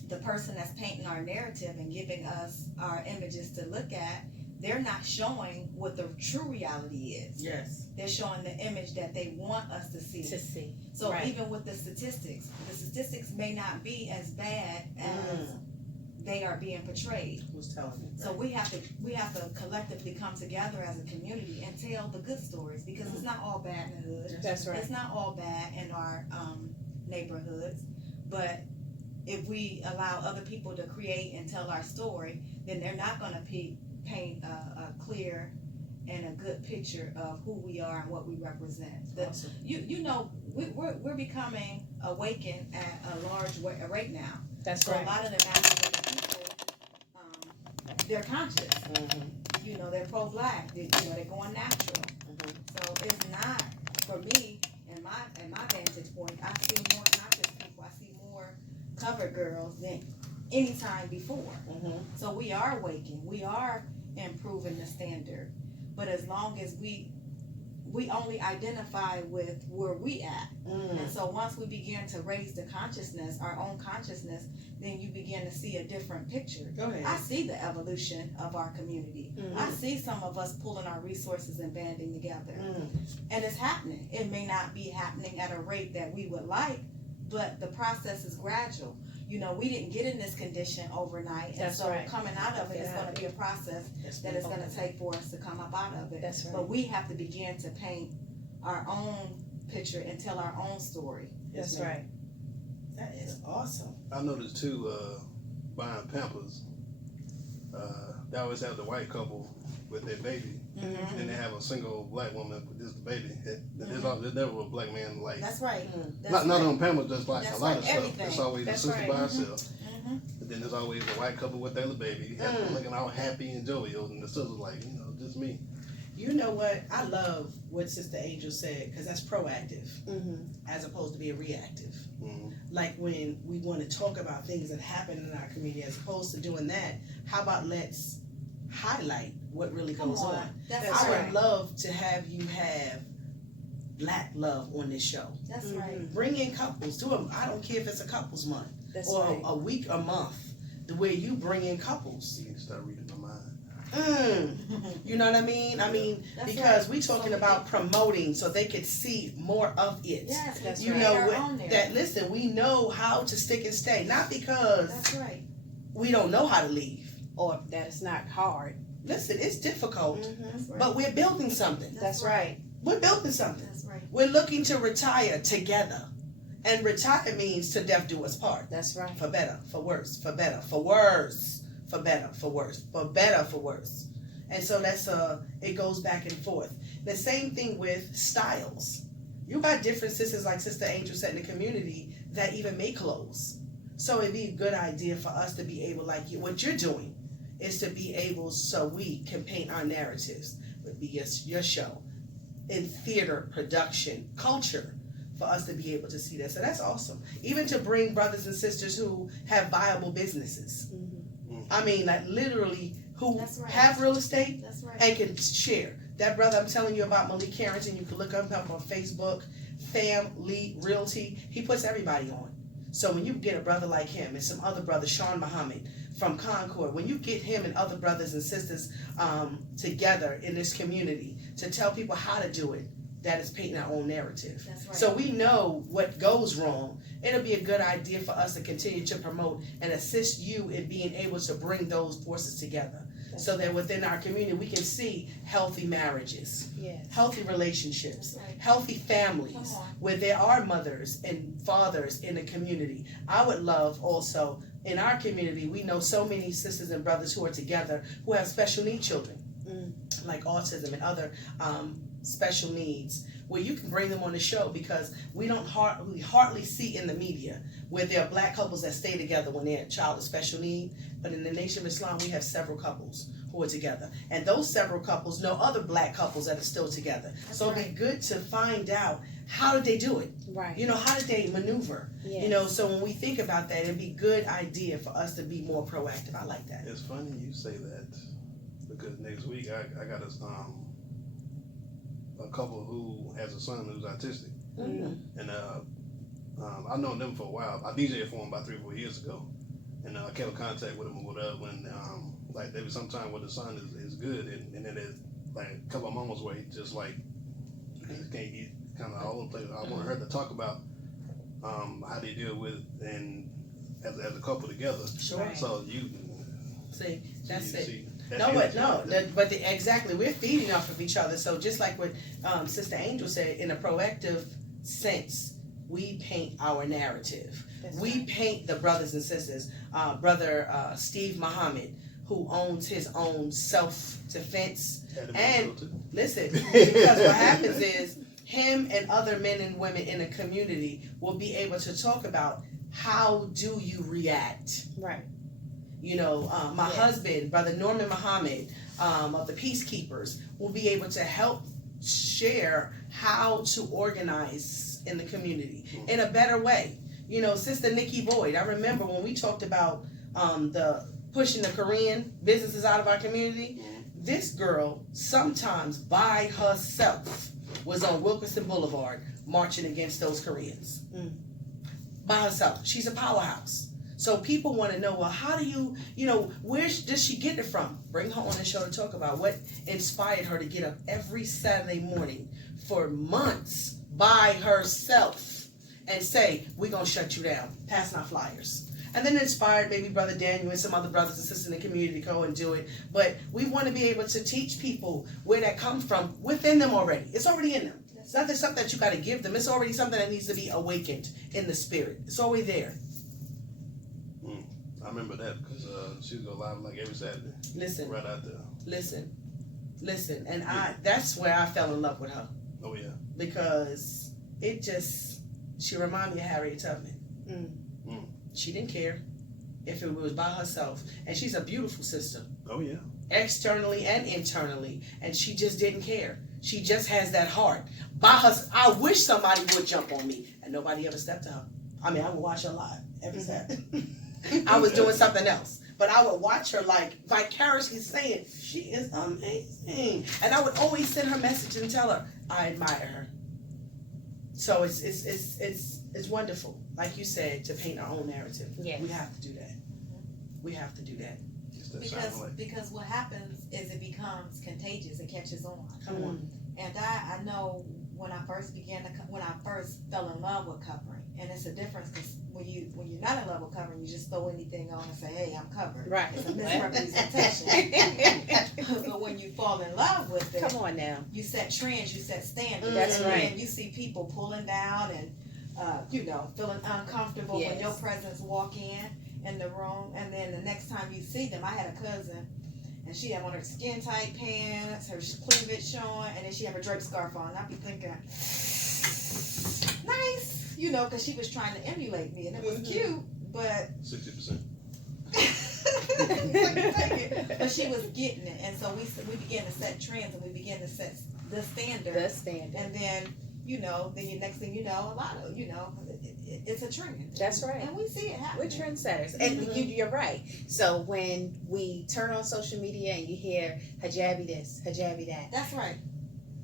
the person that's painting our narrative and giving us our images to look at, they're not showing what the true reality is. Yes. They're showing the image that they want us to see. So even with the statistics may not be as bad as they are being portrayed. Who's telling me? So we have to collectively come together as a community and tell the good stories, because it's not all bad in the hood. That's right. It's not all bad in our neighborhoods, but if we allow other people to create and tell our story, then they're not going to paint a clear and a good picture of who we are and what we represent. Awesome. We're becoming awakened at a large rate now. That's so right. A lot of the masses people, they're conscious. They're pro-black. They're going natural. So it's not, for me, in my vantage point, I see more conscious people. I see more covered girls than anytime before. Mm-hmm. So we are waking, we are improving the standard. But as long as we only identify with where we at. Mm. And so once we begin to raise the consciousness, our own consciousness, then you begin to see a different picture. Go ahead. I see the evolution of our community. Mhm. I see some of us pulling our resources and banding together. Mm. And it's happening. It may not be happening at a rate that we would like, but the process is gradual. You know, we didn't get in this condition overnight. And That's so right. coming out of it is going to be a process that it's going to take for us to come up out of it. That's right. But we have to begin to paint our own picture and tell our own story. That's right. That is awesome. I noticed too, buying Pampers, they always have the white couple with their baby. Mm-hmm. Then they have a single black woman with this baby. There's never a black man like. That's right. That's Not right. on Pampers, just like That's a lot right, of stuff. everything. It's always That's a sister right. by herself. Mm-hmm. And then there's always a white couple with their little baby, looking all happy and jovial, and the sister's like, just me. You know what? I love what Sister Angel said, because that's proactive Mm-hmm. as opposed to being reactive. Mm-hmm. Like when we want to talk about things that happen in our community, as opposed to doing that, how about let's highlight what really Come goes on? That's I right. would love to have you have Black love on this show. That's Mhm. right. Bring in couples. Do them. I don't care if it's a couples month That's or right. a week, a month, the way you bring in couples. You need to start reading my mind. You know what I mean? I mean, That's because right. we talking So about promoting so they could see more of it. Yes, That's You right. know our own what, there. that listen, we know how to stick and stay, not because That's right. we don't know how to leave. Or that it's not hard. Listen, it's difficult, That's right. but we're building something. That's right. We're building something. That's right. We're looking to retire together. And retire means to death do us part. That's right. For better, for worse, for better, for worse, for better, for worse, for better, for worse. And so that's it goes back and forth. The same thing with styles. You got different sisters like Sister Angel said in the community that even make clothes. So it'd be a good idea for us to be able, like what you're doing, is to be able so we can paint our narratives. Would be your show in theater, production, culture, for us to be able to see that. So that's awesome. Even to bring brothers and sisters who have viable businesses. Mm-hmm. I mean, like literally who That's right. have real estate That's right. and can share. That brother I'm telling you about, Malik Carrington, you can look him up on Facebook, Family Realty. He puts everybody on. So when you get a brother like him and some other brother, Sean Muhammad from Concord, when you get him and other brothers and sisters together in this community to tell people how to do it, that is painting our own narrative. That's right. So we know what goes wrong. It'll be a good idea for us to continue to promote and assist you in being able to bring those forces together. So that within our community we can see healthy marriages, Yes. healthy relationships, That's right. healthy families, Come on. where there are mothers and fathers in the community. I would love also, in our community, we know so many sisters and brothers who are together who have special need children, like autism and other special needs, where you can bring them on the show, because we hardly see in the media where there are black couples that stay together when their child is special need. But in the Nation of Islam, we have several couples who are together, and those several couples know other black couples that are still together. So it'd be good to find out, how did they do it? Right. You know, how did they maneuver? Yes. You know, so when we think about that, it'd be a good idea for us to be more proactive. I like that. It's funny you say that, because next week I got a couple who has a son who's autistic, and I've known them for a while. I DJed for them about 3 or 4 years ago, and I kept in contact with them or whatever. When like there was some time where the son is good, and then there's like a couple of moments where he just like he just can't get kind of all over the place. I want her to talk about how they deal with and as a couple together. Sure. So you See, that's it. see, Exactly. We're feeding off of each other. So just like what Sister Angel said, in a proactive sense, we paint our narrative. We paint the brothers and sisters. Brother Steve Muhammad, who owns his own self-defense. And listen, because what happens is him and other men and women in the community will be able to talk about, how do you react? Right. You know, my husband, Brother Norman Muhammad, of the Peacekeepers, will be able to help share how to organize in the community in a better way. You know, Sister Nikki Boyd, I remember when we talked about the pushing the Korean businesses out of our community. This girl sometimes by herself was on Wilkerson Boulevard marching against those Koreans. By herself. She's a powerhouse. So people want to know, well, how do you know, where does she get it from? Bring her on the show to talk about what inspired her to get up every Saturday morning for months by herself and say, we're going to shut you down, passing out flyers. And then inspired maybe Brother Daniel and some other brothers and sisters in the community to go and do it. But we want to be able to teach people where that comes from within them already. It's already in them. It's not just something that you got to give them. It's already something that needs to be awakened in the spirit. It's already there. I remember that because she would go live like every Saturday. Listen. Right out there. Listen. And that's where I fell in love with her. Oh, yeah. Because she reminded me of Harriet Tubman. She didn't care if it was by herself. And she's a beautiful sister. Oh, yeah. Externally and internally. And she just didn't care. She just has that heart. By her, I wish somebody would jump on me. And nobody ever stepped to her. I mean, I would watch her live every Saturday. I was doing something else. But I would watch her like vicariously saying, she is amazing. And I would always send her message and tell her, I admire her. So it's wonderful, like you said, to paint our own narrative. Yes. We have to do that. We have to do that. Because what happens is it becomes contagious. It catches on. Come on. And I know when I first fell in love with covering, and it's a difference because when you're not in love with covering, you just throw anything on and say, hey, I'm covered. Right. It's a misrepresentation. But when you fall in love with it, come on now, you set trends, you set standards. That's right. And you see people pulling down and feeling uncomfortable when your presence walk in the room, and then the next time you see them, I had a cousin, and she had on her skin tight pants, her cleavage showing, and then she had her drape scarf on. I'd be thinking, nice, because she was trying to emulate me, and it was cute, but 60%. but she was getting it, and so we began to set trends, and we began to set the standard. And then the next thing you know, a lot of it's a trend. That's right. And we see it happen. We're trendsetters. And you're right. So when we turn on social media and you hear hijabi this, hijabi that. That's right.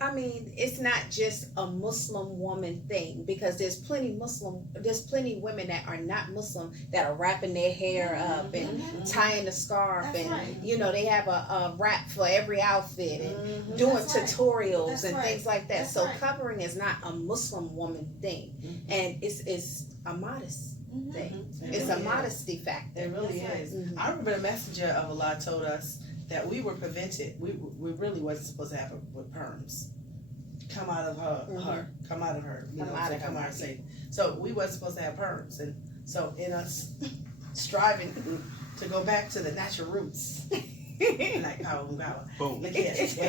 I mean, it's not just a Muslim woman thing, because there's plenty women that are not Muslim that are wrapping their hair up and tying the scarf. That's and right. they have a wrap for every outfit and doing tutorials and things like that. So covering is not a Muslim woman thing, and it's a modest thing. It's a modesty factor. It really is. I remember the messenger of Allah told us that we were prevented. We really wasn't supposed to have her with perms. Come out of her. Come out of her. Come out of Satan. So we wasn't supposed to have perms. And so in us striving to go back to the natural roots, like power. Boom. Yes.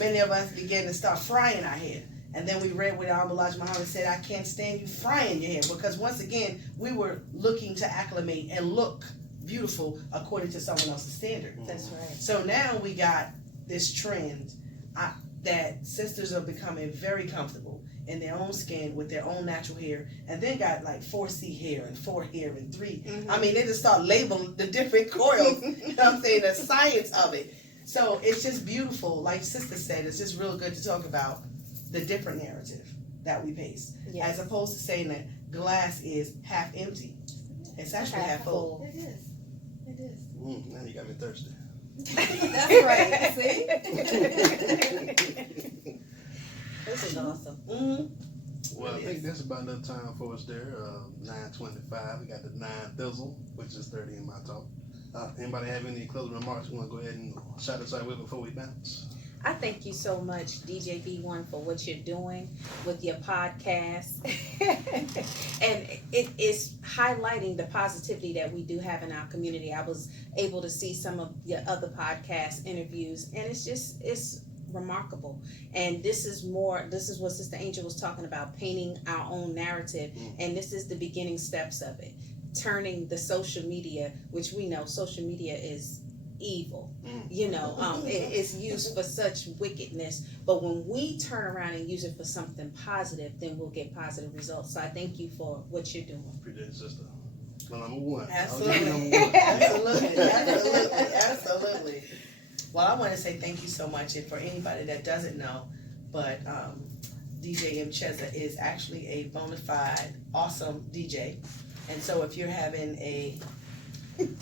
Many of us began to start frying our hair. And then we read what Elijah Muhammad said, I can't stand you frying your hair. Because once again, we were looking to acclimate and look beautiful according to someone else's standard. That's right. So now we got this trend that sisters are becoming very comfortable in their own skin with their own natural hair, and then got like 4C hair and 4 hair and 3. I mean, they just start labeling the different coils. You know what I'm saying? The science of it. So it's just beautiful. Like Sister said, it's just real good to talk about the different narrative that we paste, as opposed to saying that glass is half empty. It's actually half full. It is. Now you got me thirsty. That's right. See? This is awesome. Well, I think that's about enough time for us there. 9:25. We got the 9 thizzle, which is 30 in my talk. Anybody have any closing remarks you want to go ahead and shout us out with before we bounce? I thank you so much, DJ B1, for what you're doing with your podcast. And it is highlighting the positivity that we do have in our community. I was able to see some of your other podcast interviews, and it's remarkable. And this is what Sister Angel was talking about, painting our own narrative. And this is the beginning steps of it. Turning the social media, which we know social media is evil, it's used for such wickedness, but when we turn around and use it for something positive, then we'll get positive results. So I thank you for what you're doing. Appreciate it, sister. My number one. Absolutely. Number one. Absolutely. Well, I want to say thank you so much, and for anybody that doesn't know, but DJ M. Cheza is actually a bona fide, awesome DJ. And so if you're having a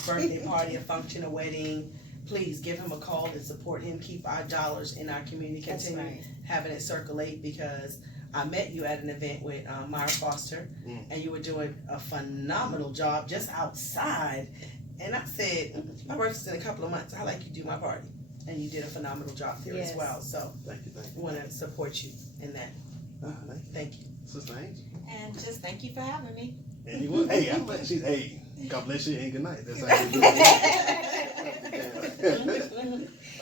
birthday party, a function, a wedding, please give him a call and support him. Keep our dollars in our community. Continue having it circulate, because I met you at an event with Myra Foster, and you were doing a phenomenal job just outside. And I said, my birthday's in a couple of months. I like you do my party. And you did a phenomenal job there as well. So thank you. I want to support you in that. Thank you. Sister Angel. And just thank you for having me. And you would, hey, I'm glad she's, hey, God bless you and good night. That's how you do it.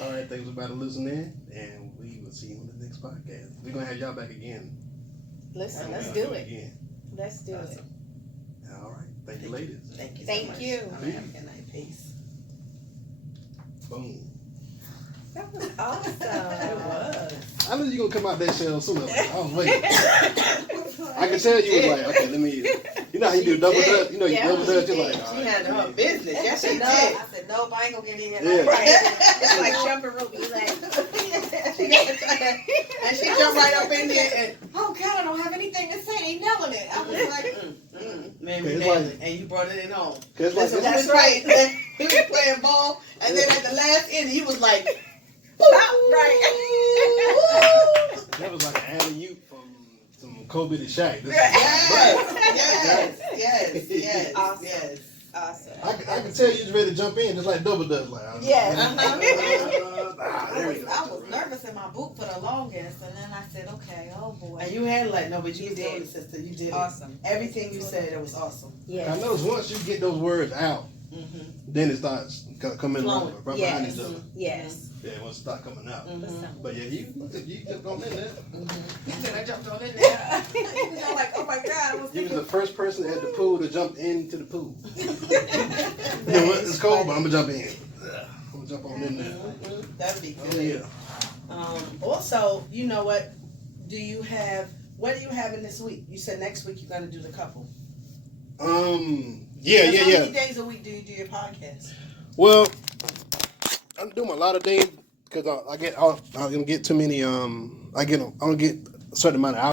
All right, thanks for about to listen in, and we will see you on the next podcast. We're going to have y'all back again. Listen, let's Y'all do come it. Again. Let's do it. All right. Thank you, ladies. Thank you. Thank so much. you. All right, have a good night. Peace. Boom. That was awesome. It was. I knew you were going to come out that shell sooner. I was waiting. I can tell you was like, okay, let me, you know how you do double dutch? You know, you double dutch, you're like, all She right, handled her business. Yes, she did. I said, nope, I ain't gonna get in. Yeah. Right. It's like jumping rope. You like, And she jumped right up in there and Oh God, I don't have anything to say. They nailing it. I was like, maybe It's nailed like- it, and you brought it in home. Cause like, Listen, this- that's right. He was playing ball, and then at the last end, he was like, right. that was like an alley-oop from some Kobe to Shaq. This- yes. Awesome. Yes. Awesome. I can tell you was ready to jump in, just like double dutch. Like, Yes. I was nervous in my boot for the longest, and then I said, okay, oh boy. And you handled it. No, but you You did did. it, sister. You did Awesome. it. Everything you said, it was awesome. I Yes. notice once you get those words out, then it starts coming Flowing. right behind Yes. each other. Yes. Yeah, once it start coming out. Mhm. But yeah, you just gone in there. Then I jumped on in there. I'm like, oh my God, I was You was thinking. the first person at the pool to jump into the pool. You know what? It's cold, but I'm gonna jump in. I'm gonna jump on in there. That'd be Oh good. yeah. Also, you know what? What are you having this week? You said next week you're gonna do the couple. Yeah. How many days a week do you do your podcast? Well, I'm doing a lot of days because I don't get too many. I don't get a certain amount of hours.